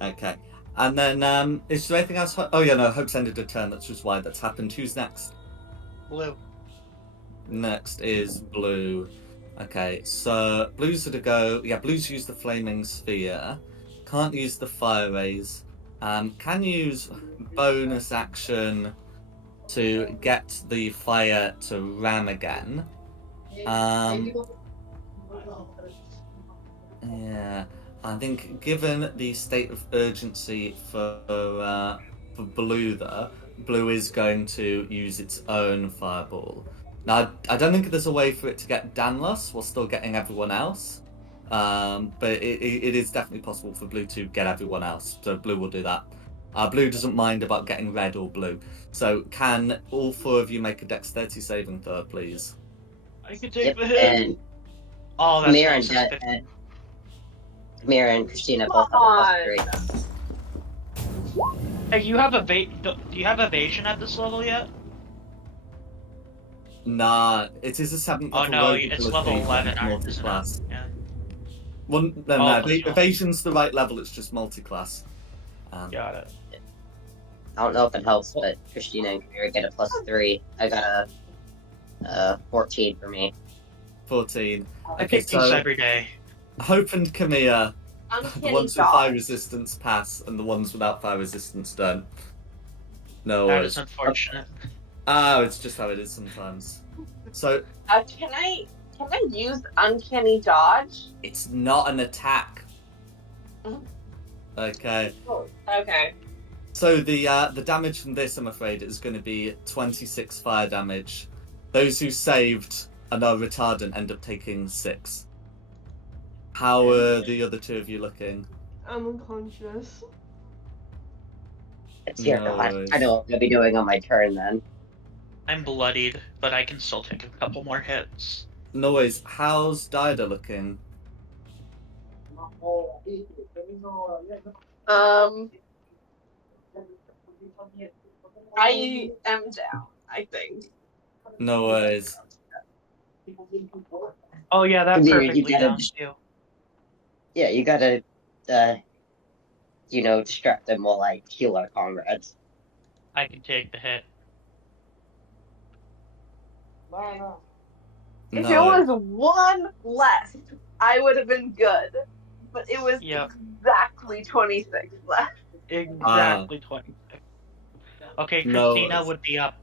Okay. And then, is there anything else? Oh, yeah, no, Hope's ended a turn. That's just why that's happened. Who's next? Blue. Next is Blue. Okay, so Blue's gonna go. Yeah, Blue's used the Flaming Sphere. Can't use the Fire Rays. Can use bonus action to get the fire to ram again. Yeah, I think given the state of urgency for Blue, there, Blue is going to use its own fireball. Now, I don't think there's a way for it to get Danlos while still getting everyone else. But it is definitely possible for Blue to get everyone else. So Blue will do that. Blue doesn't mind about getting red or blue. So can all 4 of you make a dexterity saving throw, please? I can take the hit. Oh, that's nice. Mira and Christina both have a +3. Hey, do you have evasion at this level yet? Nah, it is a 7th level. Oh no, it's level 11. Multi-class. Yeah. Well, no, evasion's the right level. It's just multi-class. Got it. I don't know if it helps, but Christina and Mira get a +3. I got a 14 for me. 14. I pick these every day. Hope and Camilla, the ones with fire resistance pass, and the ones without fire resistance don't. No That worries. is unfortunate. It's just how it is sometimes. So, can I use uncanny dodge? It's not an attack. Okay. Oh, okay. So the damage from this, I'm afraid, is going to be 26 fire damage. Those who saved and are retardant end up taking 6. How are the other 2 of you looking? I'm unconscious. It's your God. I know what I'll be doing on my turn then. I'm bloodied, but I can still take a couple more hits. Noise. How's Dida looking? I am down, I think. No worries. Oh yeah, that's perfectly down too. Yeah, you gotta, distract them while I heal our comrades. I can take the hit. If it was 1 less, I would have been good. But it was exactly 26 left. Exactly 26. Okay, Christina would be up.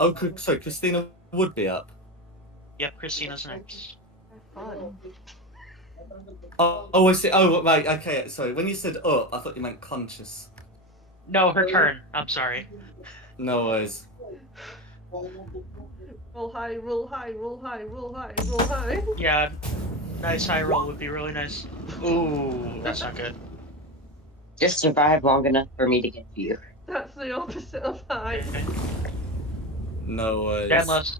Oh, sorry, Christina would be up. Yep, Christina's next. Oh, I see. Oh, right, okay, sorry. When you said up, I thought you meant conscious. No, her turn. I'm sorry. No worries. Roll high, roll high, roll high, roll high, roll high. Yeah, nice high roll would be really nice. Ooh, that's not good. Just survive long enough for me to get to you. That's the opposite of high. No worries. Danlos.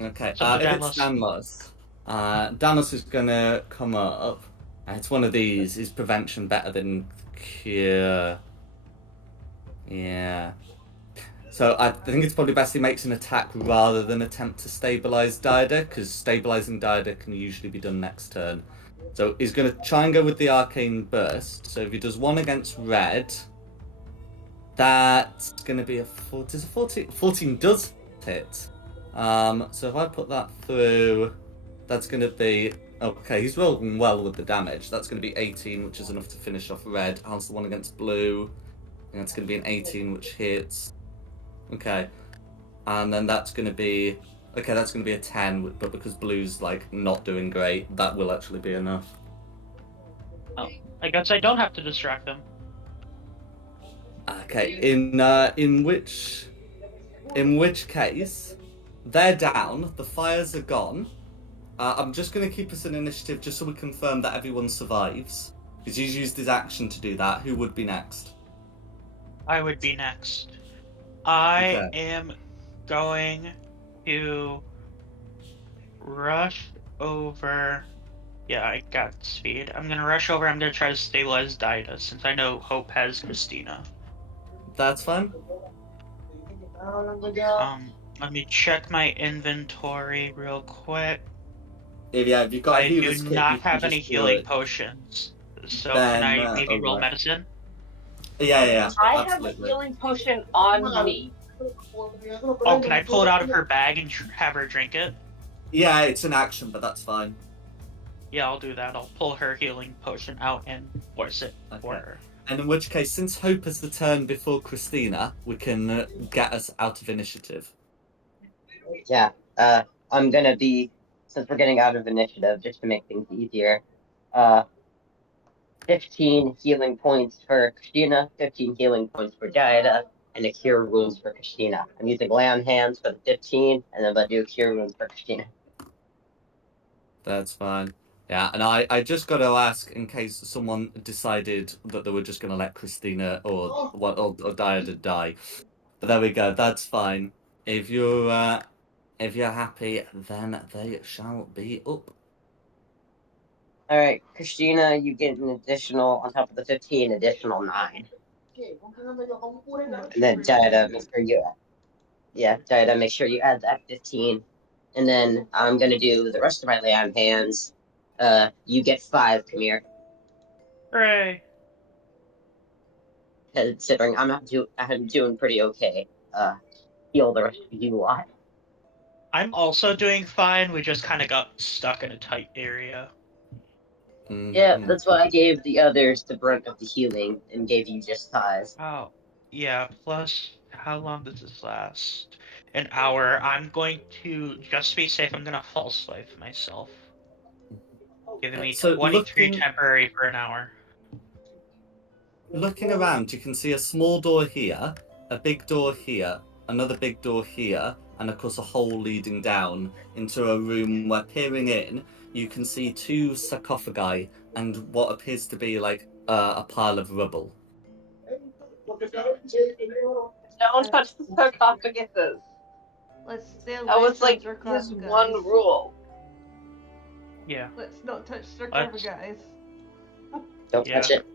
Okay, if it's Danlos, Danlos is gonna come up. It's one of these. Is prevention better than cure? Yeah. So I think it's probably best he makes an attack rather than attempt to stabilize Dida, because stabilizing Dida can usually be done next turn. So he's going to try and go with the arcane burst. So if he does 1 against red, that's going to be a 14. 14 does hit. So if I put that through, that's going to be okay. He's rolling well with the damage. That's going to be 18, which is enough to finish off red. How's the 1 against blue? And that's going to be an 18, which hits. Okay, and then that's going to be that's going to be a 10. But because blue's like not doing great, that will actually be enough. Oh, I guess I don't have to distract them. Okay, in which case, they're down. The fires are gone. I'm just going to keep us in initiative just so we confirm that everyone survives. Because he's used his action to do that. Who would be next? I would be next. I am going to rush over. Yeah, I got speed. I'm gonna rush over. I'm gonna try to stabilize Dida since I know Hope has Christina. That's fine. Let me check my inventory real quick. If you've got a I healer's do kit, not you can have any just healing it. potions. So Then, can I maybe roll right. medicine? Yeah. I absolutely. have a healing potion on me. Oh, can I pull it out of her bag and have her drink it? Yeah, it's an action, but that's fine. Yeah, I'll do that. I'll pull her healing potion out and force it for her. And in which case, since Hope has the turn before Christina, we can get us out of initiative. Yeah, I'm gonna be, since we're getting out of initiative, just to make things easier, 15 healing points for Christina, 15 healing points for Jaida, and a cure wounds for Christina. I'm using lay on hands for the 15, and then I'll do a cure wounds for Christina. That's fine. Yeah, and I just got to ask in case someone decided that they were just going to let Christina or Diada die. But there we go. That's fine. If you're happy, then they shall be up. All right, Christina, you get an additional on top of the 15, additional 9. And then Jaida, make sure you add that 15. And then I'm gonna do the rest of my lay on hands. You get 5, Kamir. Hooray! Considering I'm doing pretty okay. Heal the rest of you lot. I'm also doing fine. We just kind of got stuck in a tight area. Yeah, that's why I gave the others the brunt of the healing and gave you just 5. Oh, yeah. Plus, how long does this last? An hour. I'm going to, just to be safe, I'm going to false life myself. Giving me 23 temporary for an hour. Looking around, you can see a small door here, a big door here, another big door here, and of course a hole leading down into a room where, peering in, you can see 2 sarcophagi and what appears to be like a pile of rubble. Don't touch the sarcophaguses. Let's stay away That was from like sarcophagus. his one rule. Yeah. Let's not touch sarcophagus. Don't touch it.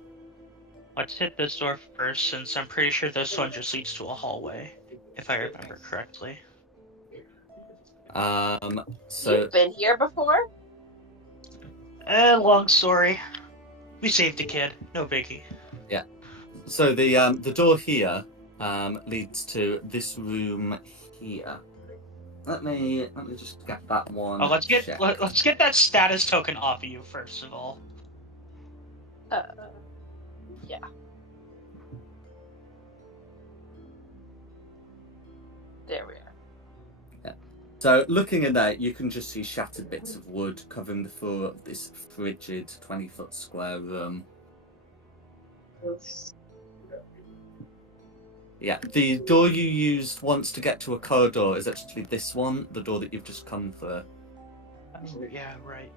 Let's hit this door first, since I'm pretty sure this one just leads to a hallway, if I remember correctly. So you've been here before? Long story. We saved a kid. No biggie. Yeah. So the door here leads to this room here. Let me just get that one. Oh, let's get that status token off of you first of all. Yeah. There we are. Yeah. So looking in there, you can just see shattered bits of wood covering the floor of this frigid 20-foot square room. Yeah, the door you used once to get to a corridor is actually this one, the door that you've just come through. Oh, yeah, right.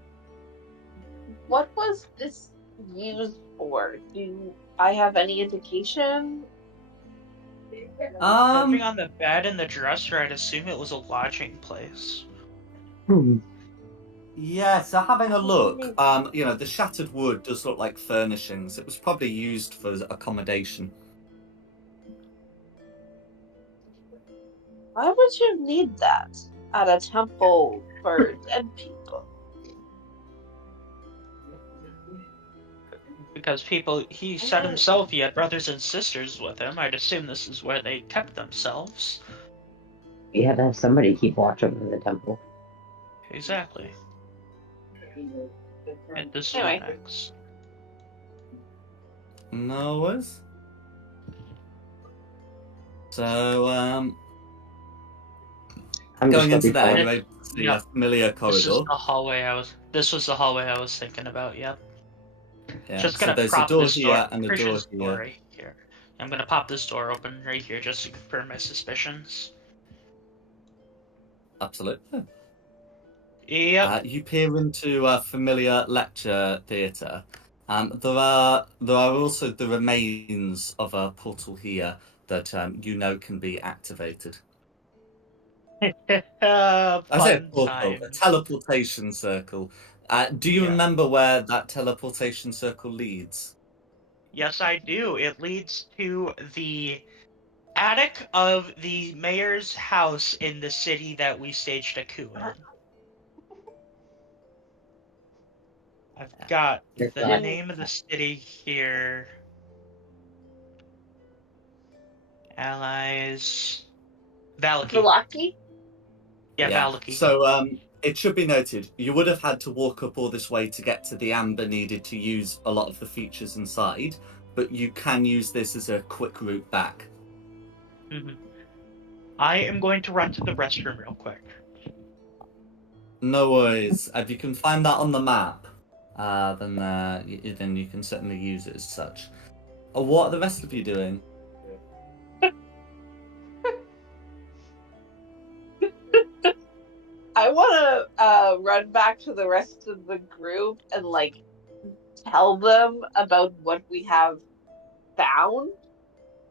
What was this used for? Do I have any indication? Judging on the bed and the dresser, I'd assume it was a lodging place. Yeah, so having a look, the shattered wood does look like furnishings. It was probably used for accommodation. Why would you need that at a temple for dead people? Because he said himself he had brothers and sisters with him. I'd assume this is where they kept themselves. You had to have somebody keep watch over the temple. Exactly. Hit this Anyway. one next. No worries. So, I'm going just into there, looking you're forward- able to see Yeah. a familiar This is corridor. the hallway This was the hallway I was thinking about. Yep. Yeah, Just so gonna there's a prop door this here door. and a Pretty sure door this door here. right here. I'm gonna pop this door open right here just to confirm my suspicions. Absolutely. Yep. You peer into a familiar lecture theatre. There are also the remains of a portal here that you know can be activated. I say a Fun portal, a times. teleportation circle. Do you Yeah. remember where that teleportation circle leads? Yes, I do. It leads to the attic of the mayor's house in the city that we staged a coup in. I've got You're the correct. name of the city here. Allies. Valaki. Velaki? Yeah, Valaki. So it should be noted, you would have had to walk up all this way to get to the amber needed to use a lot of the features inside, but you can use this as a quick route back. I am going to run to the restroom real quick. No worries. If you can find that on the map, then you can certainly use it as such. What are the rest of you doing? I want to run back to the rest of the group and like tell them about what we have found,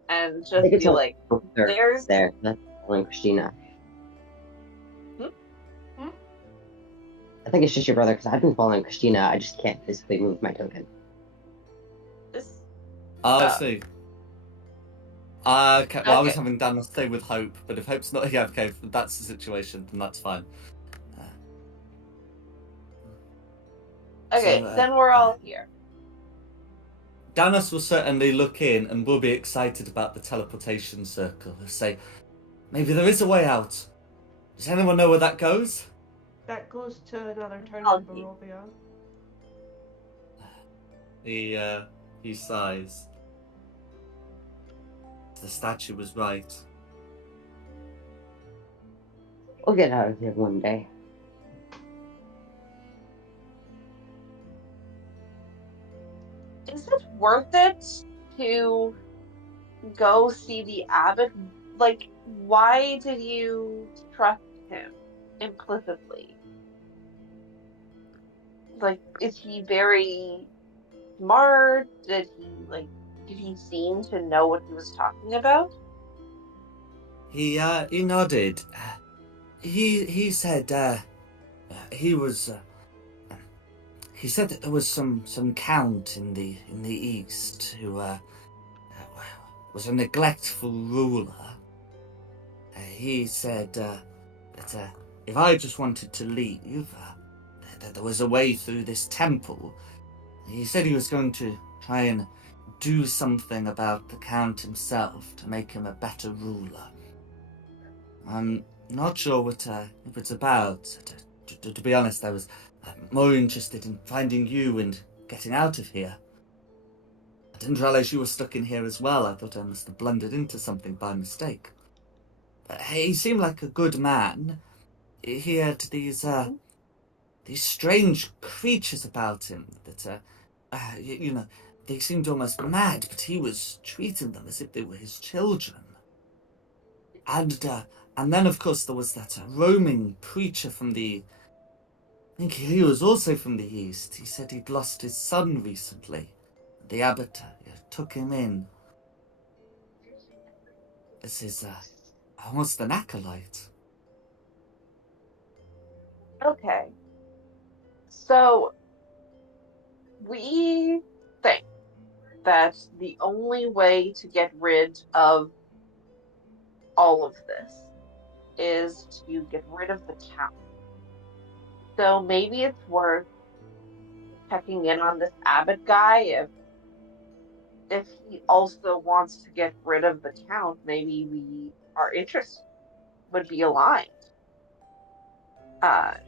and I just think it's be like, "There's there. That's following Christina. I think it's just your brother because I've been following Christina. I just can't physically move my token. this." Oh, I see. Okay, well, I was Okay. having Dan stay with Hope, but if Hope's not here, okay, if that's the situation, then that's fine. Okay, So, then we're all here. Danos will certainly look in and will be excited about the teleportation circle. He'll say, maybe there is a way out. Does anyone know where that goes? That goes to another turn I'll in Barovia. He sighs. The statue was right. We'll get out of here one day. Is it worth it to go see the abbot? Like, why did you trust him implicitly? Like, is he very smart? Did he seem to know what he was talking about? He nodded. He said he said that there was some count in the east who was a neglectful ruler. He said that if I just wanted to leave, that there was a way through this temple. He said he was going to try and do something about the count himself to make him a better ruler. I'm not sure what it's about. To be honest, I was more interested in finding you and getting out of here. I didn't realize you were stuck in here as well. I thought I must have blundered into something by mistake. He seemed like a good man. He had these strange creatures about him that, they seemed almost mad, but he was treating them as if they were his children. And then, of course, there was that roaming preacher from I think he was also from the east. He said he'd lost his son recently. The abbot took him in. This is almost an acolyte. Okay. So, we think that the only way to get rid of all of this is to get rid of the count. So maybe it's worth checking in on this abbot guy if if he also wants to get rid of the count, maybe our interests would be aligned. And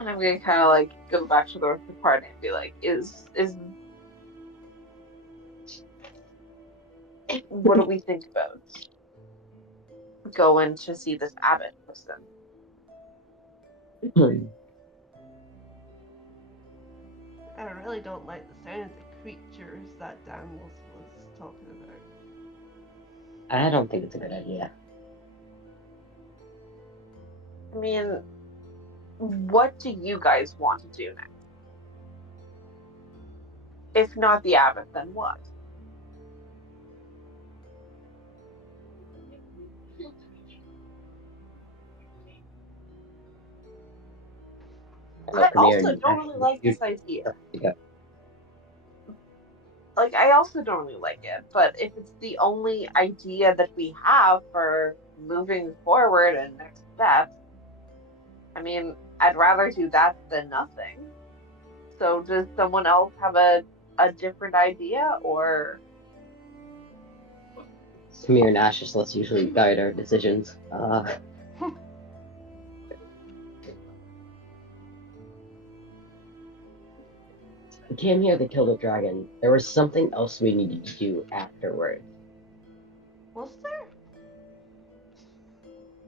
I'm gonna kind of like go back to the rest of the party and be like, what do we think about going to see this abbot person? I really don't like the sound of the creatures that Dan was talking about. I don't think it's a good idea. I mean, what do you guys want to do next? If not the abbot, then what? I also don't really like this idea. Like, I also don't really like it, but if it's the only idea that we have for moving forward and next steps, I mean, I'd rather do that than nothing. So does someone else have a different idea, or? Samir and Ashes, let's usually guide our decisions. We came here to kill the dragon. There was something else we needed to do afterward. Was there?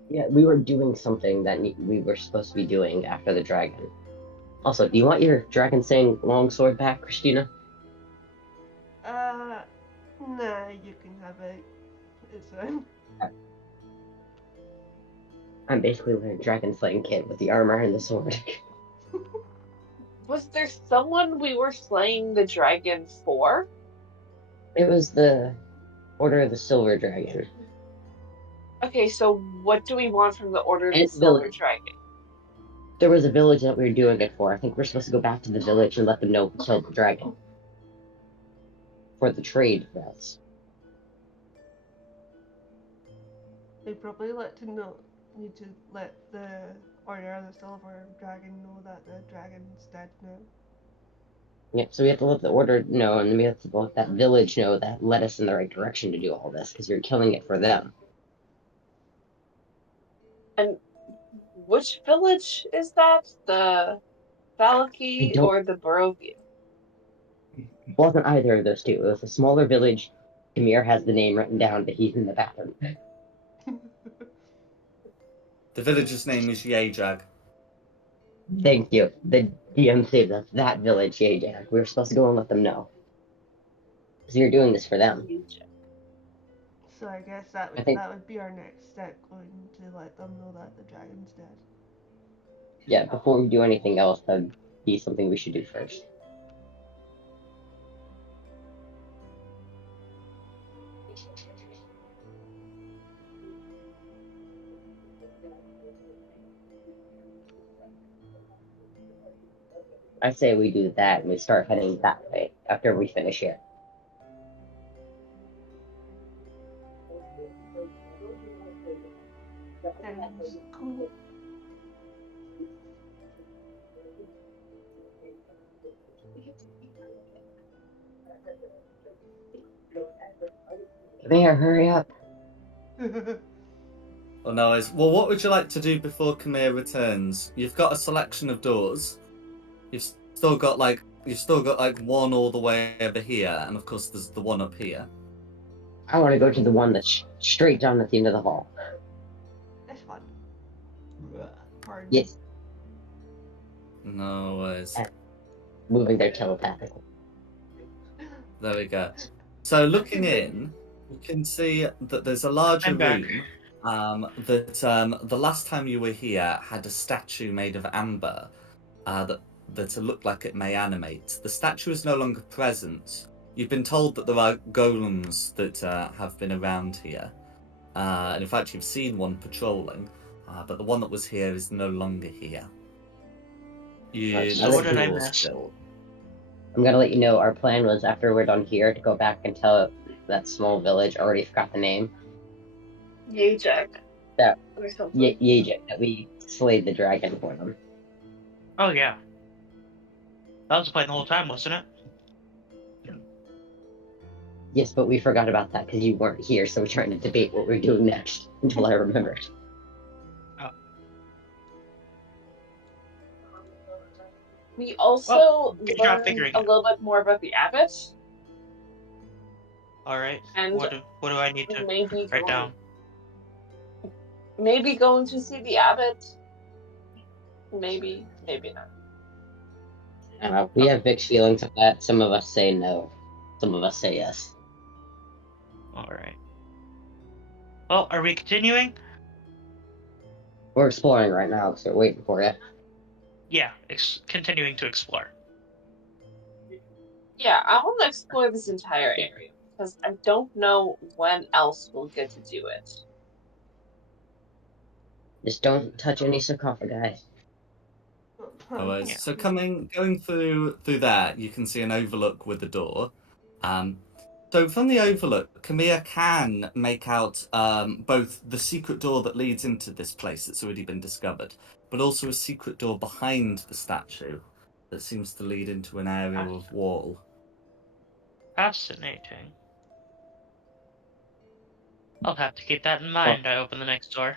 Yeah, we were doing something that we were supposed to be doing after the dragon. Also, do you want your dragon saying longsword back, Christina? Nah, you can have it. It's fine. I'm basically a dragon slaying kid with the armor and the sword. Was there someone we were slaying the dragon for? It was the Order of the Silver Dragon. Okay, so what do we want from the Order of the Silver Dragon? There was a village that we were doing it for. I think we're supposed to go back to the village and let them know we killed the dragon. For the trade routes. They probably need to let the Order of the Silver Dragon know that the dragon's dead now. Yep, so we have to let the Order know, and then we have to let that village know that led us in the right direction to do all this, because you're killing it for them. And which village is that? The Valaki or the Barovia? It wasn't either of those two. It was a smaller village. Amir has the name written down, but he's in the bathroom. The village's name is Yajag. Thank you. The DM saved us. That village, Yajag. We were supposed to go and let them know. Because you're doing this for them. So I guess that would be our next step, going to let them know that the dragon's dead. Yeah, before we do anything else, that'd be something we should do first. I say we do that and we start heading that way after we finish here. Cool. Come here, hurry up. Well, no, what would you like to do before Khmer returns? You've got a selection of doors. You've still got like one all the way over here, and of course there's the one up here. I want to go to the one that's straight down at the end of the hall. This one. Pardon. Yes. No worries. Moving there telepathically. There we go. So looking in, you can see that there's a larger room. That the last time you were here had a statue made of amber that looked like it may animate. The statue is no longer present. You've been told that there are golems that have been around here. And in fact, you've seen one patrolling. But the one that was here is no longer here. So what did I miss? I'm gonna let you know our plan was after we're done here to go back and tell that small village, already forgot the name. Yajak. That or something. Yajak, that we slayed the dragon for them. Oh yeah. That was the plan the whole time, wasn't it? Yes, but we forgot about that because you weren't here, so we're trying to debate what we're doing next until I remembered. We also good job learned figuring a it. little bit more about the abbot. All right. And what do I need to maybe write down? Maybe going to see the abbot. Maybe not. We have mixed feelings of that. Some of us say no. Some of us say yes. All right. Well, are we continuing? We're exploring right now because we're waiting for you. Yeah, continuing to explore. Yeah, I want to explore this entire area because I don't know when else we'll get to do it. Just don't touch any sarcophagi. Alright, Yeah. so going through there, you can see an overlook with the door. So from the overlook, Camilla can make out both the secret door that leads into this place that's already been discovered, but also a secret door behind the statue that seems to lead into an area of wall. Fascinating. I'll have to keep that in mind. I open the next door.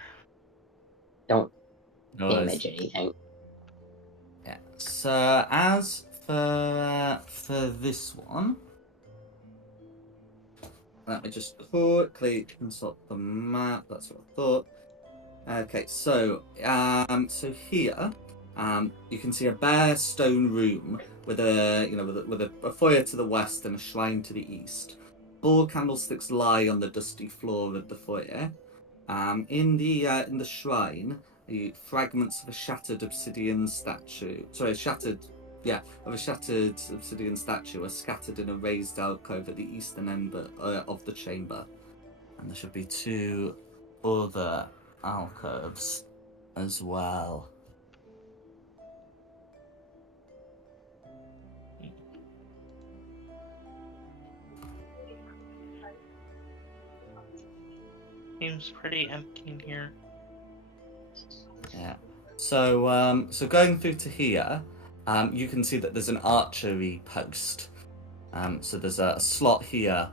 Don't No damage worries. anything. Yeah. So as for this one, let me just quickly consult the map. That's what I thought. Okay, so here, you can see a bare stone room with a foyer to the west and a shrine to the east. 4 candlesticks lie on the dusty floor of the foyer. In the shrine, the fragments of a shattered obsidian statue. Sorry, of a shattered obsidian statue are scattered in a raised alcove at the eastern end of the chamber, and there should be 2 other alcoves as well. Seems pretty empty in here. Yeah. So going through to here, you can see that there's an archery post. So there's a slot here,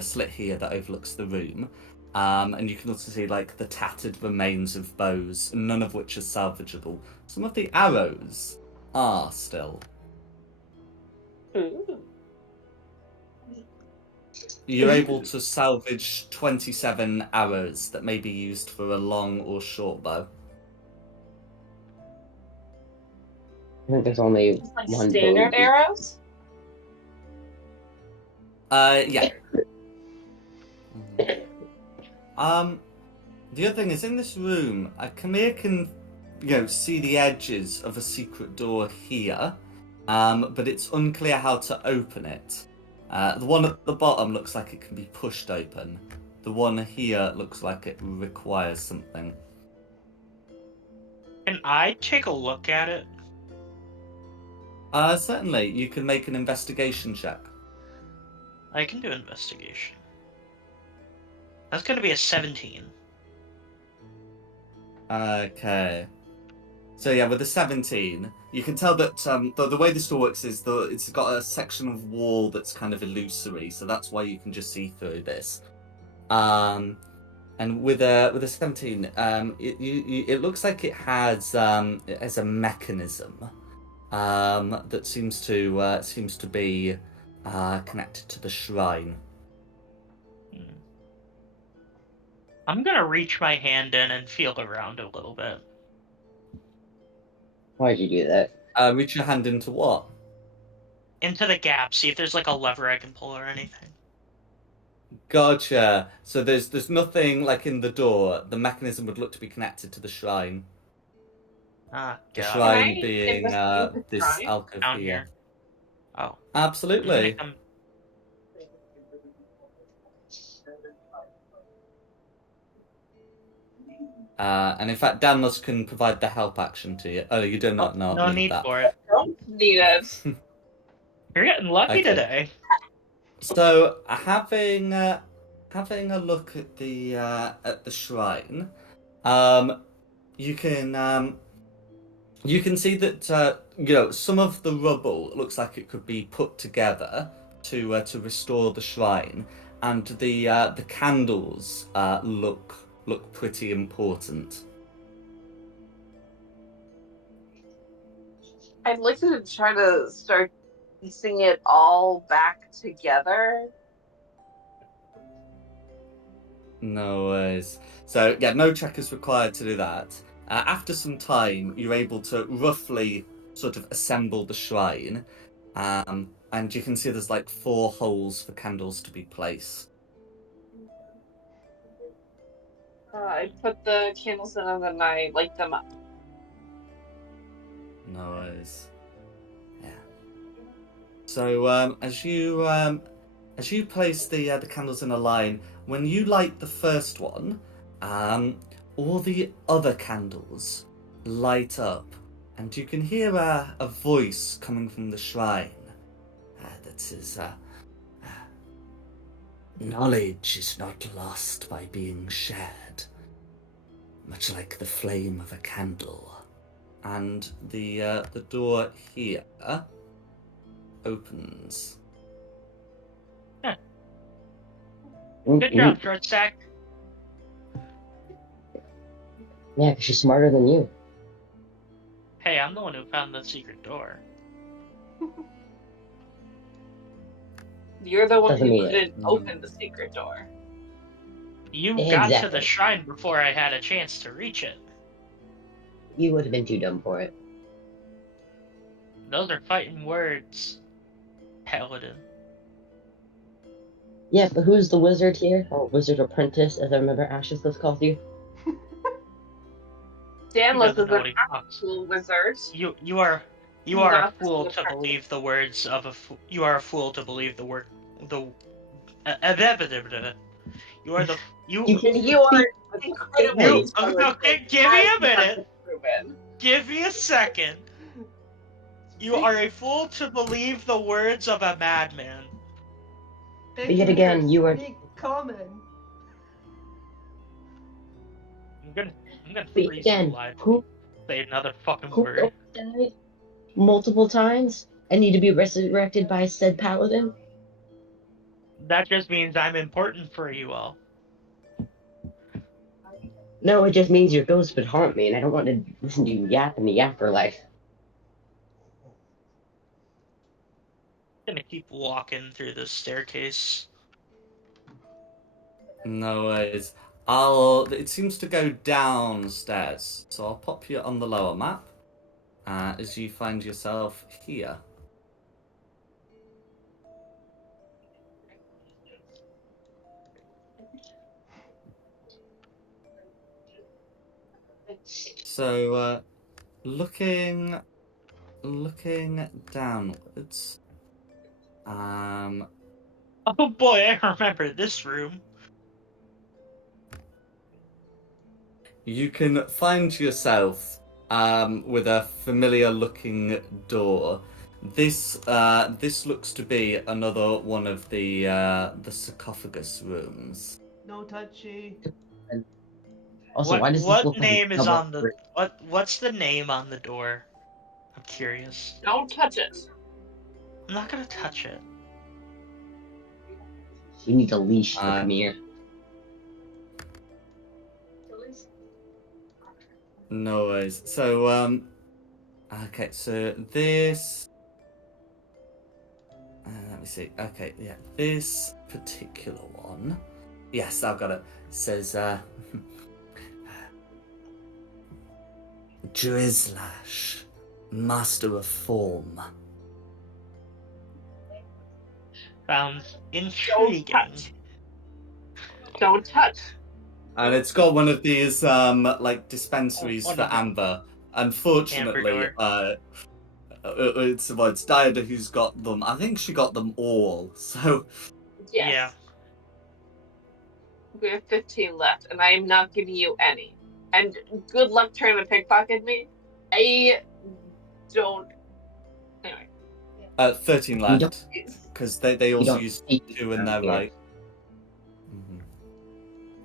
slit here that overlooks the room. And you can also see like the tattered remains of bows, none of which are salvageable. Some of the arrows are still. Ooh. You're able to salvage 27 arrows that may be used for a long or short bow. I think there's only Just like one standard bow. arrows? Yeah. The other thing is, in this room, Camille can, see the edges of a secret door here, but it's unclear how to open it. The one at the bottom looks like it can be pushed open. The one here looks like it requires something. Can I take a look at it? Certainly. You can make an investigation check. I can do investigation. That's going to be a 17. Okay. So yeah, with the 17, you can tell that the way this door works is it's got a section of wall that's kind of illusory, so that's why you can just see through this. And with a 17, it looks like it has a mechanism that seems to be connected to the shrine. I'm gonna reach my hand in and feel around a little bit. Why'd you do that? Reach your hand into what? Into the gap, see if there's like a lever I can pull or anything. Gotcha. So there's nothing like in the door. The mechanism would look to be connected to the shrine. Ah, The God. shrine Can I being investigate the this shrine? alcove Down here. here. Oh. Absolutely. And in fact, Danlos can provide the help action to you. Oh, you do not No need that. for it. Don't need it. You're getting lucky Okay. today. So having a look at the shrine, you can see that some of the rubble looks like it could be put together to restore the shrine, and the candles look pretty important. I'd like to try to start piecing it all back together. No worries. So yeah, no check is required to do that. After some time, you're able to roughly sort of assemble the shrine, and you can see there's like 4 holes for candles to be placed. I put the candles in and then I light them up. No worries. Yeah. So as you place the candles in a line, when you light the first one, all the other candles light up, and you can hear a voice coming from the shrine that says, "Knowledge is not lost by being shared, much like the flame of a candle." And the door here opens. Good job, short stack. Yeah, because she's smarter than you. Hey, I'm the one who found the secret door. You're the one Doesn't who mean it. couldn't open the secret door. You got to the Exactly. shrine before I had a chance to reach it. You would have been too dumb for it. Those are fighting words, Paladin. Yeah, but who's the wizard here? Or wizard apprentice, as I remember Ashes was called you. Danlos is doesn't know an what he talks. actual wizard. You are a Not fool the to apprentice. believe the words of a you are a fool to believe the word you are the you You can You are incredibly you intelligent. okay, give me a as you have minute. proven. Give me a second. You are a fool to believe the words of a madman. Yet again, you are. Common. I'm gonna But freeze again, you alive. who Say another fucking who word. died multiple times and need to be resurrected by said paladin? That just means I'm important for you all. No, it just means your ghost would haunt me, and I don't want to listen to you yap in the afterlife. I'm gonna keep walking through this staircase. No worries. It seems to go downstairs, so I'll pop you on the lower map as you find yourself here. So, looking downwards. Oh boy, I remember this room. You can find yourself with a familiar-looking door. This looks to be another one of the sarcophagus rooms. No touchy. Also, why does this look like name a is cover on the what's the name on the door? I'm curious. Don't touch it. I'm not gonna touch it. You need a leash to come here. No worries. So, okay, so this... let me see. Okay, yeah, this particular one... Yes, I've got it. It says, Drizlash, Master of Form. Sounds intriguing. Don't touch. And it's got one of these, like, dispensaries One for of the- amber. Unfortunately, it's Diada who's got them. I think she got them all, so... Yes. Yeah. We have 15 left, and I am not giving you any. And good luck trying to pickpocket me. I don't. Anyway. 13 left. Because they also used 2 in their right.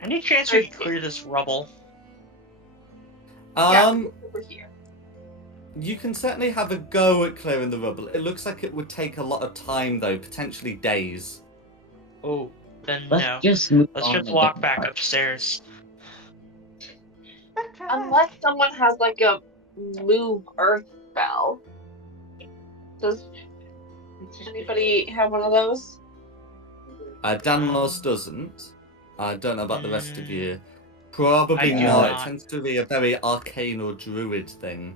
Any chance we can clear this rubble? Yeah, over here. You can certainly have a go at clearing the rubble. It looks like it would take a lot of time, though, potentially days. Oh, then Let's no. just move Let's on just to walk different back parts. upstairs. Backtrack. Unless someone has like a move earth spell. Does anybody have one of those? Danlos doesn't. I don't know about the rest of you. I Probably do not. It not. tends to be a very arcane or druid thing.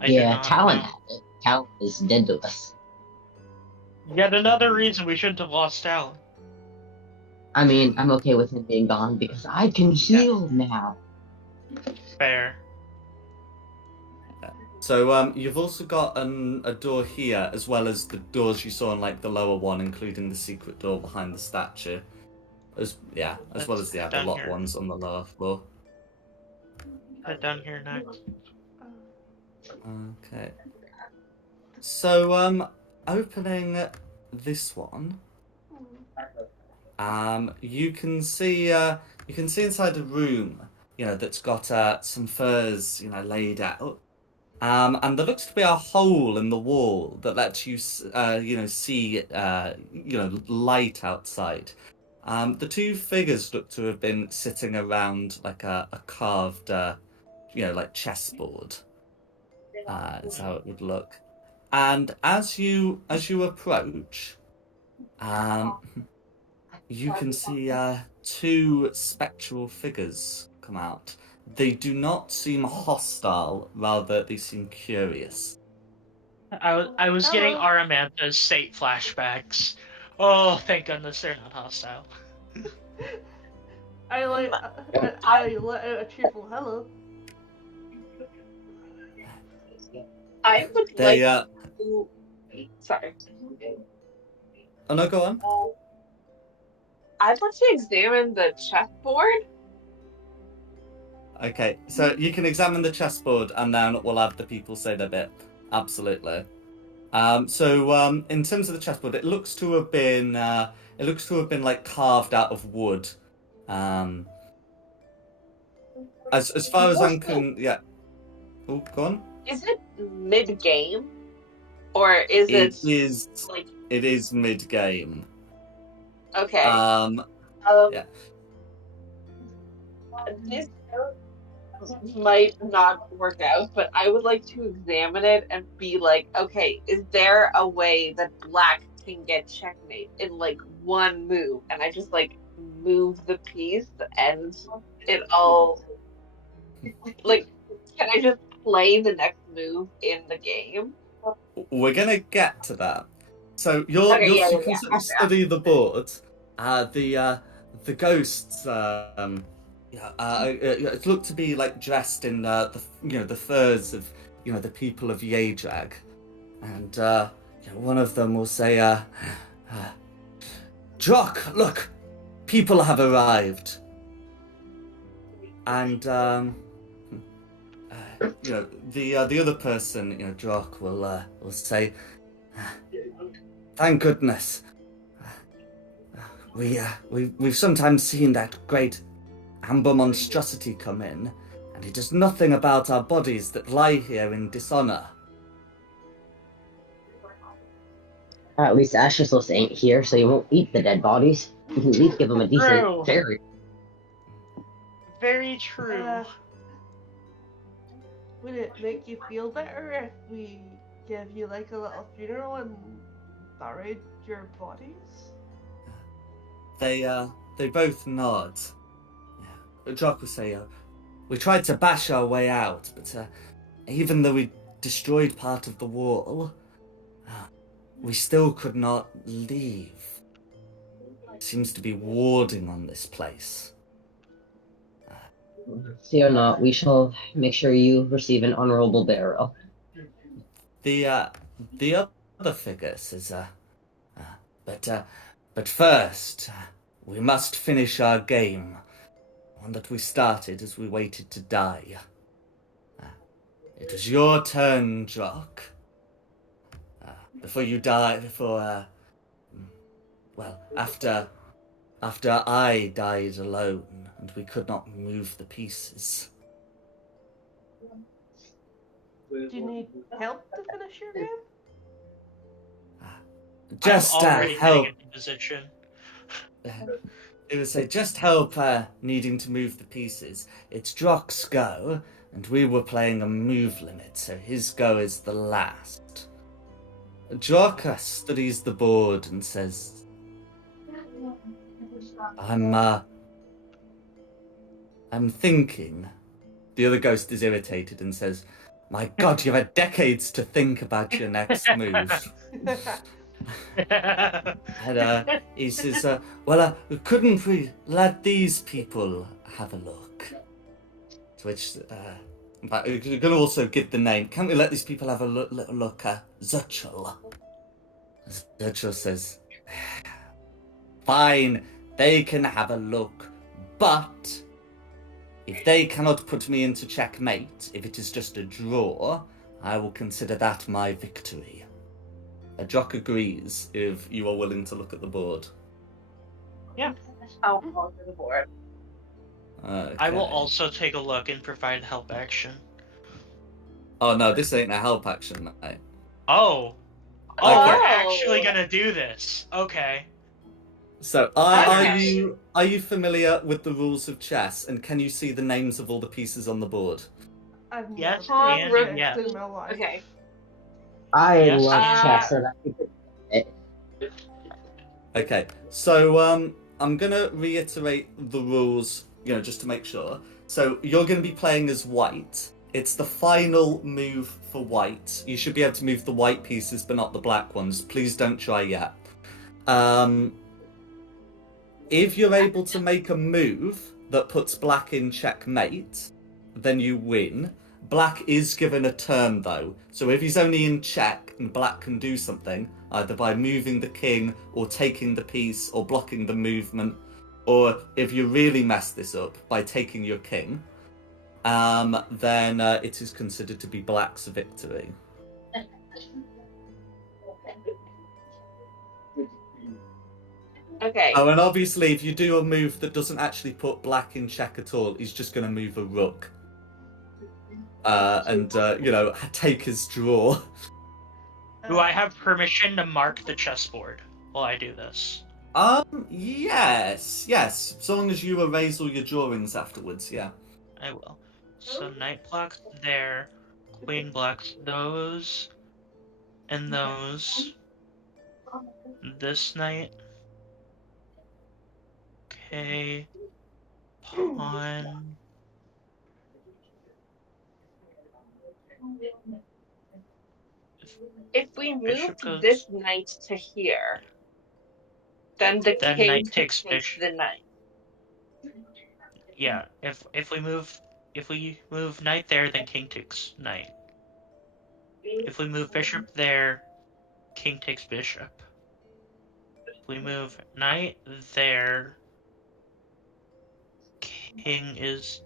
I do Yeah, not Talon know. has it. Talon is dead to us. Yet another reason we shouldn't have lost Talon. I mean, I'm okay with him being gone because I can heal now. Fair. So you've also got a door here, as well as the doors you saw in like the lower one, including the secret door behind the statue. As well as the Down locked here. ones on the lower floor. Head down here next. Okay. So opening this one, you can see inside a room, that's got some furs, laid out. And there looks to be a hole in the wall that lets you, see, light outside. The two figures look to have been sitting around like a carved, like chessboard. Is how it would look. And as you approach, you can see two spectral figures come out. They do not seem hostile, rather they seem curious. I was getting Hello. Aramantha's Sate flashbacks. Oh, thank goodness they're not hostile. I let out a cheerful hello. I would They like to. Sorry. Oh no, go on. I'd like to examine the chessboard. Okay, so you can examine the chessboard, and then we'll have the people say their bit. Absolutely. So in terms of the chessboard, it looks to have been like carved out of wood. As far as I'm yeah. Oh, go on. Is it mid game, or is It it is. like It is mid game. okay? Yeah. This might not work out, but I would like to examine it and be like, okay, is there a way that black can get checkmate in like one move? And I just like move the piece and it all like, can I just play the next move in the game? We're gonna get to that. So you can certainly study the board. The ghosts. It looked to be like dressed in the furs of the people of Yadrag, and one of them will say, "Drock, look, people have arrived," and the other person, Drock, will say, "Thank goodness. We've sometimes seen that great amber monstrosity come in, and it does nothing about our bodies that lie here in dishonor." At least Ashless ain't here, so you won't eat the dead bodies. You can at least give them a decent True. cherry. Very true. Would it make you feel better if we give you like a little funeral and buried your bodies? They both nod. Drock will say, "We tried to bash our way out, but even though we destroyed part of the wall, we still could not leave. It seems to be warding on this place." Fear not, we shall make sure you receive an honorable burial. The other figure says, but first, we must finish our game, one that we started as we waited to die. It was your turn, Drock. Before you die, after I died alone and we could not move the pieces. Do you need help to finish your game? Just I'm already help. getting into position. It would say, just help needing to move the pieces. It's Drock's go, and we were playing a move limit, so his go is the last. Drock studies the board and says, I'm thinking. The other ghost is irritated and says, my God, you've had decades to think about your next move. And he says, couldn't we let these people have a look? To which, but you're going to also give the name. Can't we let these people have a little look at Zutchel? Zutchel says, fine, they can have a look, but if they cannot put me into checkmate, if it is just a draw, I will consider that my victory. Jock agrees if you are willing to look at the board. Yeah. I'll look at the board. Okay. I will also take a look and provide help action. Oh no, this ain't a help action, mate. Oh. Oh, Okay. we're actually gonna do this. Okay. So, are you familiar with the rules of chess, and can you see the names of all the pieces on the board? I've Yes, never and played yes. chess in my life. Okay. I Yes, love and chess, and I think it. Okay, so I'm gonna reiterate the rules, just to make sure. So you're gonna be playing as white. It's the final move for white. You should be able to move the white pieces, but not the black ones. Please don't try yet. If you're able to make a move that puts black in checkmate, then you win. Black is given a turn, though. So if he's only in check and black can do something, either by moving the king or taking the piece or blocking the movement, or if you really mess this up, by taking your king, then it is considered to be black's victory. Okay. Oh, and obviously, if you do a move that doesn't actually put black in check at all, he's just going to move a rook. And take his draw. do I have permission to mark the chessboard while I do this? Yes. So long as you erase all your drawings afterwards, yeah. I will. So knight blocks there, queen blocks those, and those. This knight. Okay. Pawn. If we Bishop moved goes. this knight to here, then the Then king knight could takes take bishop. the knight. Yeah. If we move knight there, then king takes knight. If we move bishop there, king takes bishop. If we move knight there, king is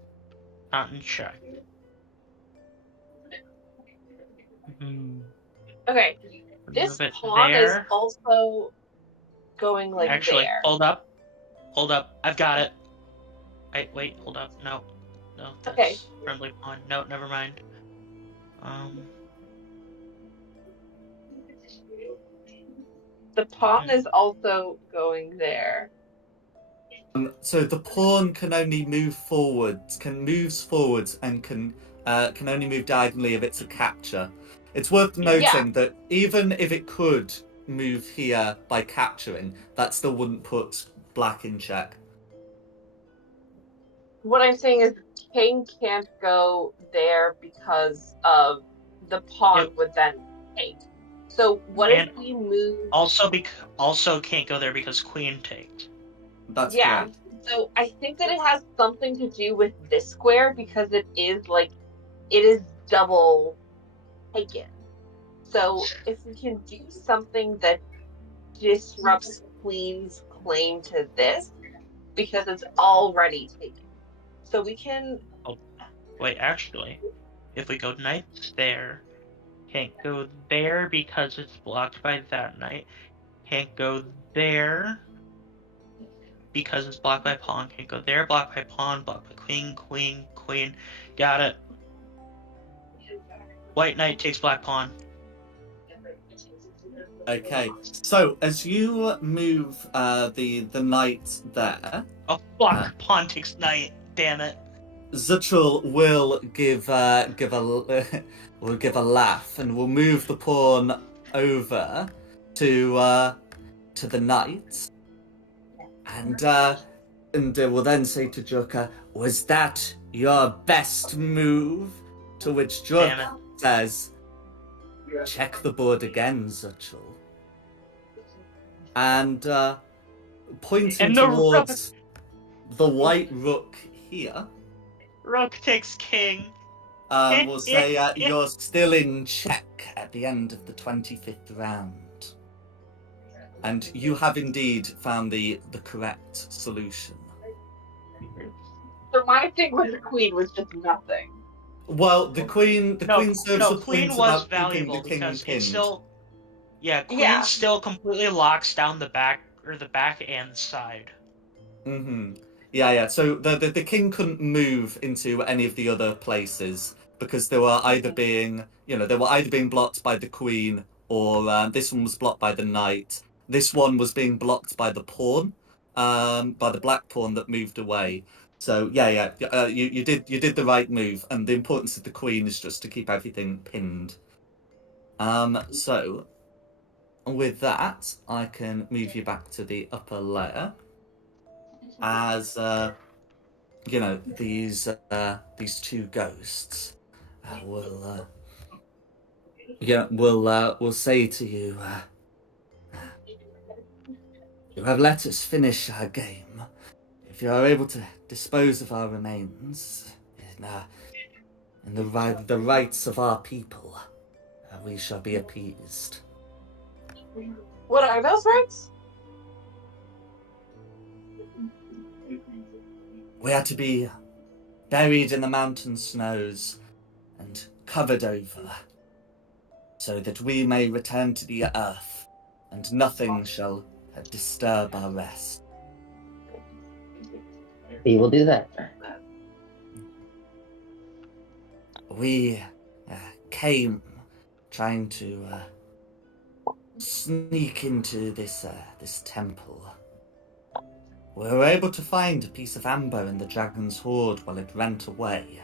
not in check. Okay. This pawn is also going like Actually, there. hold up. I've got it. Wait, hold up. No, that's Okay. friendly pawn. No, never mind. The pawn is also going there. So the pawn can only move forwards, moves forwards, and can only move diagonally if it's a capture. It's worth noting that even if it could move here by capturing, that still wouldn't put black in check. What I'm saying is king can't go there because of the pawn would then take. So what if we move? Also can't go there because queen takes. That's correct. So I think that it has something to do with this square because it is double taken. So if we can do something that disrupts queen's claim to this, because it's already taken. So we can. Oh, wait, actually, if we go knight there, can't go there because it's blocked by that knight. Can't go there because it's blocked by pawn. Can't go there, blocked by pawn, blocked by queen. Got it. White Knight takes Black Pawn. Okay, so as you move the knight there, Oh, Black Pawn takes Knight. Damn it. Zuchel will give a will give a laugh and will move the pawn over to the knight, and will then say to Joka, "Was that your best move?" To which Damn Joka says, "Check the board again, Zuchel." And pointing And the towards the white rook here, Rook takes King. will say you're still in check at the end of the 25th round. And you have indeed found the correct solution. So my thing with the queen was just nothing. Well, the queen serves a Queen point was about valuable keeping the king because pinned. it's still, Queen still completely locks down the back and side. Mm-hmm. Yeah. So the king couldn't move into any of the other places because they were either being blocked by the queen, or this one was blocked by the knight. This one was being blocked by the pawn, by the black pawn that moved away. So you did the right move, and the importance of the queen is just to keep everything pinned. So with that, I can move you back to the upper layer. As these two ghosts will say to you, "You have let us finish our game. If you are able to dispose of our remains in the rights of our people, we shall be appeased." What are those rights? We are to be buried in the mountain snows and covered over, so that we may return to the earth, and nothing shall disturb our rest. We will do that. We came trying to sneak into this temple. We were able to find a piece of amber in the dragon's hoard while it ran away.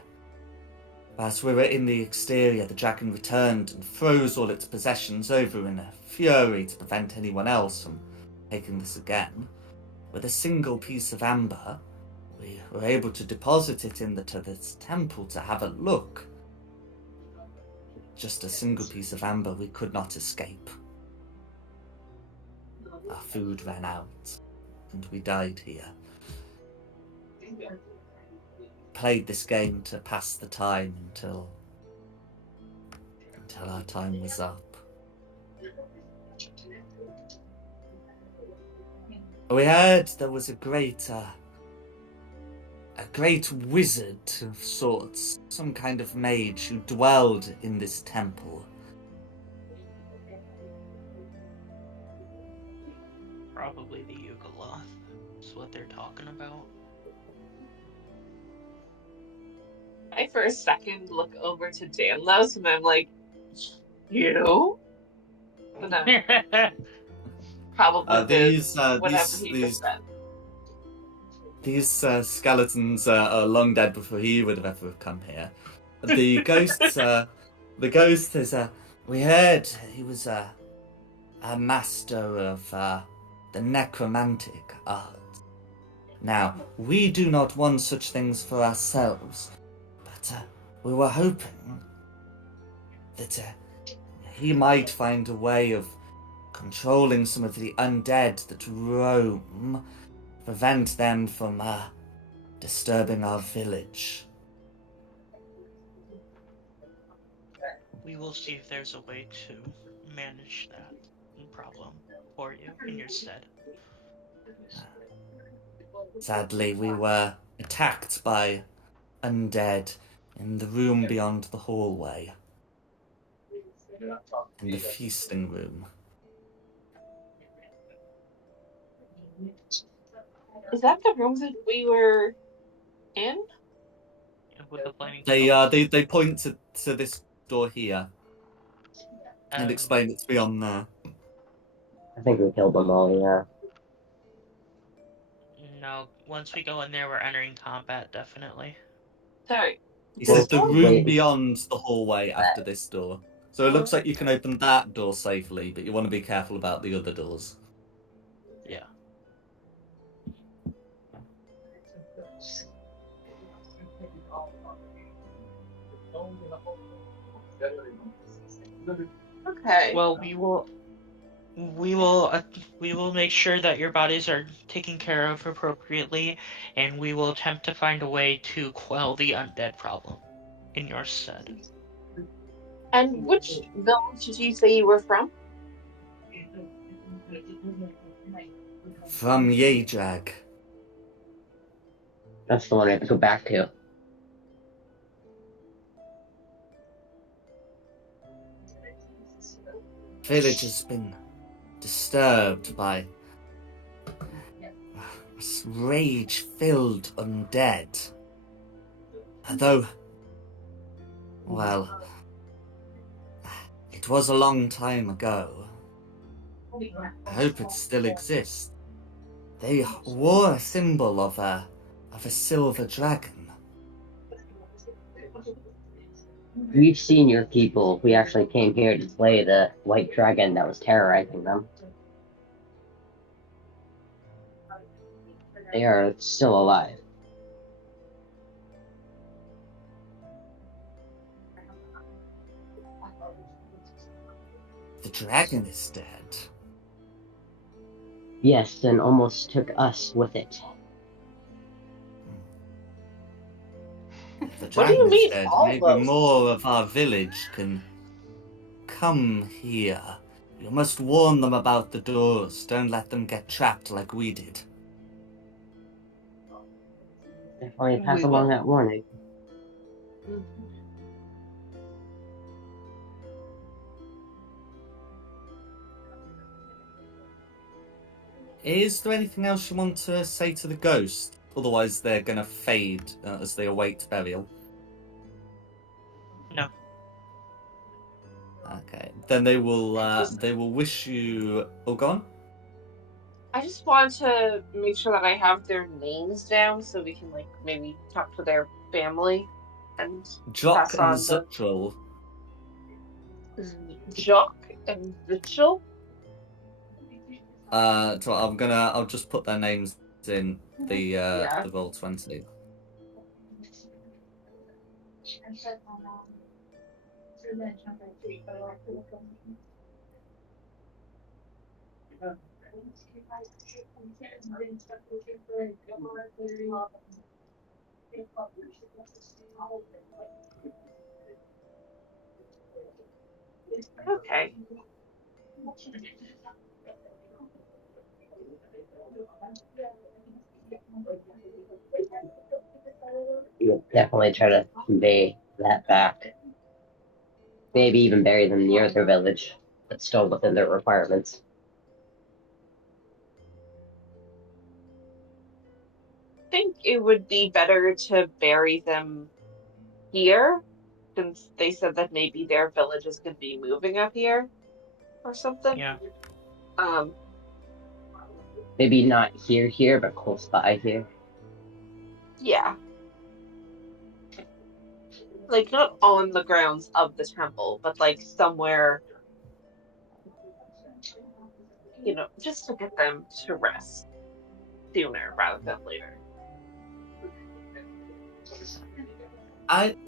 As we were in the exterior, the dragon returned and froze all its possessions over in a fury to prevent anyone else from taking this again. With a single piece of amber, we were able to deposit it into this temple to have a look. Just a single piece of amber, we could not escape. Our food ran out, and we died here. Played this game to pass the time until our time was up. We heard there was a great wizard of sorts, some kind of mage who dwelled in this temple. Probably the Yugoloth is what they're talking about. I for a second look over to Danlos and I'm like, you? But then probably whatever he just said. These skeletons are long dead before he would have ever come here. The ghosts, the ghost is we heard he was a master of the necromantic art. Now, we do not want such things for ourselves, but we were hoping that he might find a way of controlling some of the undead that roam, prevent them from disturbing our village. We will see if there's a way to manage that problem for you in your stead. Sadly, we were attacked by undead in the room beyond the hallway. In the feasting room. Is that the room that we were in? With the flaming They point to this door here and explain it's beyond there. I think we killed them all, yeah. No, once we go in there, we're entering combat, definitely. Sorry. He Well, said the room wait. beyond the hallway after this door. So it looks like you can open that door safely, but you want to be careful about the other doors. Yeah. Okay. Well, we will make sure that your bodies are taken care of appropriately, and we will attempt to find a way to quell the undead problem in your stead. And which village did you say you were from? From Yedrag. That's the one I have to go back to. Village has been disturbed by rage-filled undead. Though, well, it was a long time ago. I hope it still exists. They wore a symbol of a silver dragon. We've seen your people. We actually came here to slay the white dragon that was terrorizing them. They are still alive. The dragon is dead. Yes, and almost took us with it. If the What do you dragon is mean, dead, all maybe those? more of our village can come here. You must warn them about the doors. Don't let them get trapped like we did. Definitely pass We along will. that warning. Is there anything else you want to say to the ghost? Otherwise, they're going to fade as they await burial. No. Okay, then they will wish you. Oh, go on. I just want to make sure that I have their names down so we can maybe talk to their family and Jock pass and on the Zutral. Jock and Vitchell. So I'll just put their names in the Roll20. Okay. We'll definitely try to convey that back. Maybe even bury them near their village, but still within their requirements. I think it would be better to bury them here, since they said that maybe their village is going to be moving up here or something. Yeah. Maybe not here, but close by here. Yeah. Not on the grounds of the temple, but somewhere, just to get them to rest sooner rather than later. Is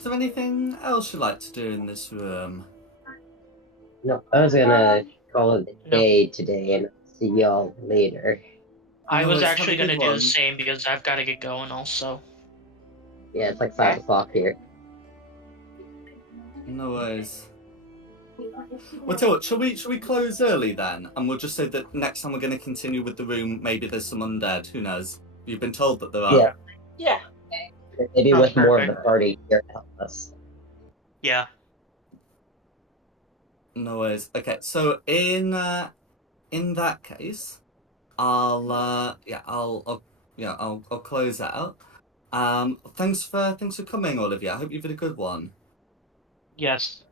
there anything else you'd like to do in this room? No, I was gonna call it a day today and see y'all later. I was have actually a going to good do the one. same because I've got to get going also. Yeah, it's like 5 o'clock here. No worries. Well, tell you what, shall we close early then? And we'll just say that next time we're going to continue with the room, maybe there's some undead. Who knows? You've been told that there are. Yeah. Yeah. Maybe Sounds with more of the perfect. party here to help us. Yeah. No worries. Okay, so in that case, I'll close out. Thanks for coming, Olivia. I hope you've had a good one. Yes.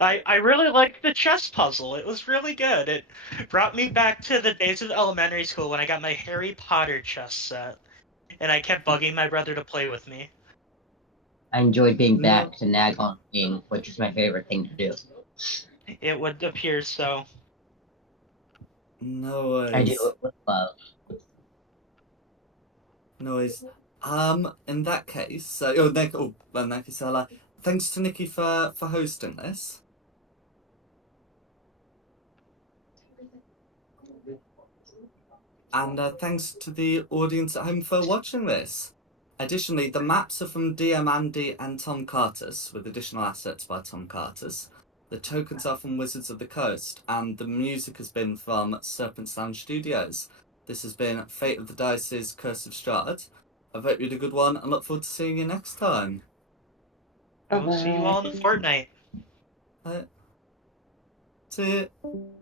I really liked the chess puzzle. It was really good. It brought me back to the days of elementary school when I got my Harry Potter chess set, and I kept bugging my brother to play with me. I enjoyed being back to nag on King, which is my favorite thing to do. It would appear so. No worries. I do it with love. No worries. In that case, in that case, thanks to Nikki for hosting this. And thanks to the audience at home for watching this. Additionally, the maps are from DM Andy and Tom Cartus, with additional assets by Tom Cartus. The tokens are from Wizards of the Coast, and the music has been from Serpent Sound Studios. This has been Fate of the Dice's Curse of Strahd. I hope you had a good one, and look forward to seeing you next time. I will see you all in a fortnight. See you.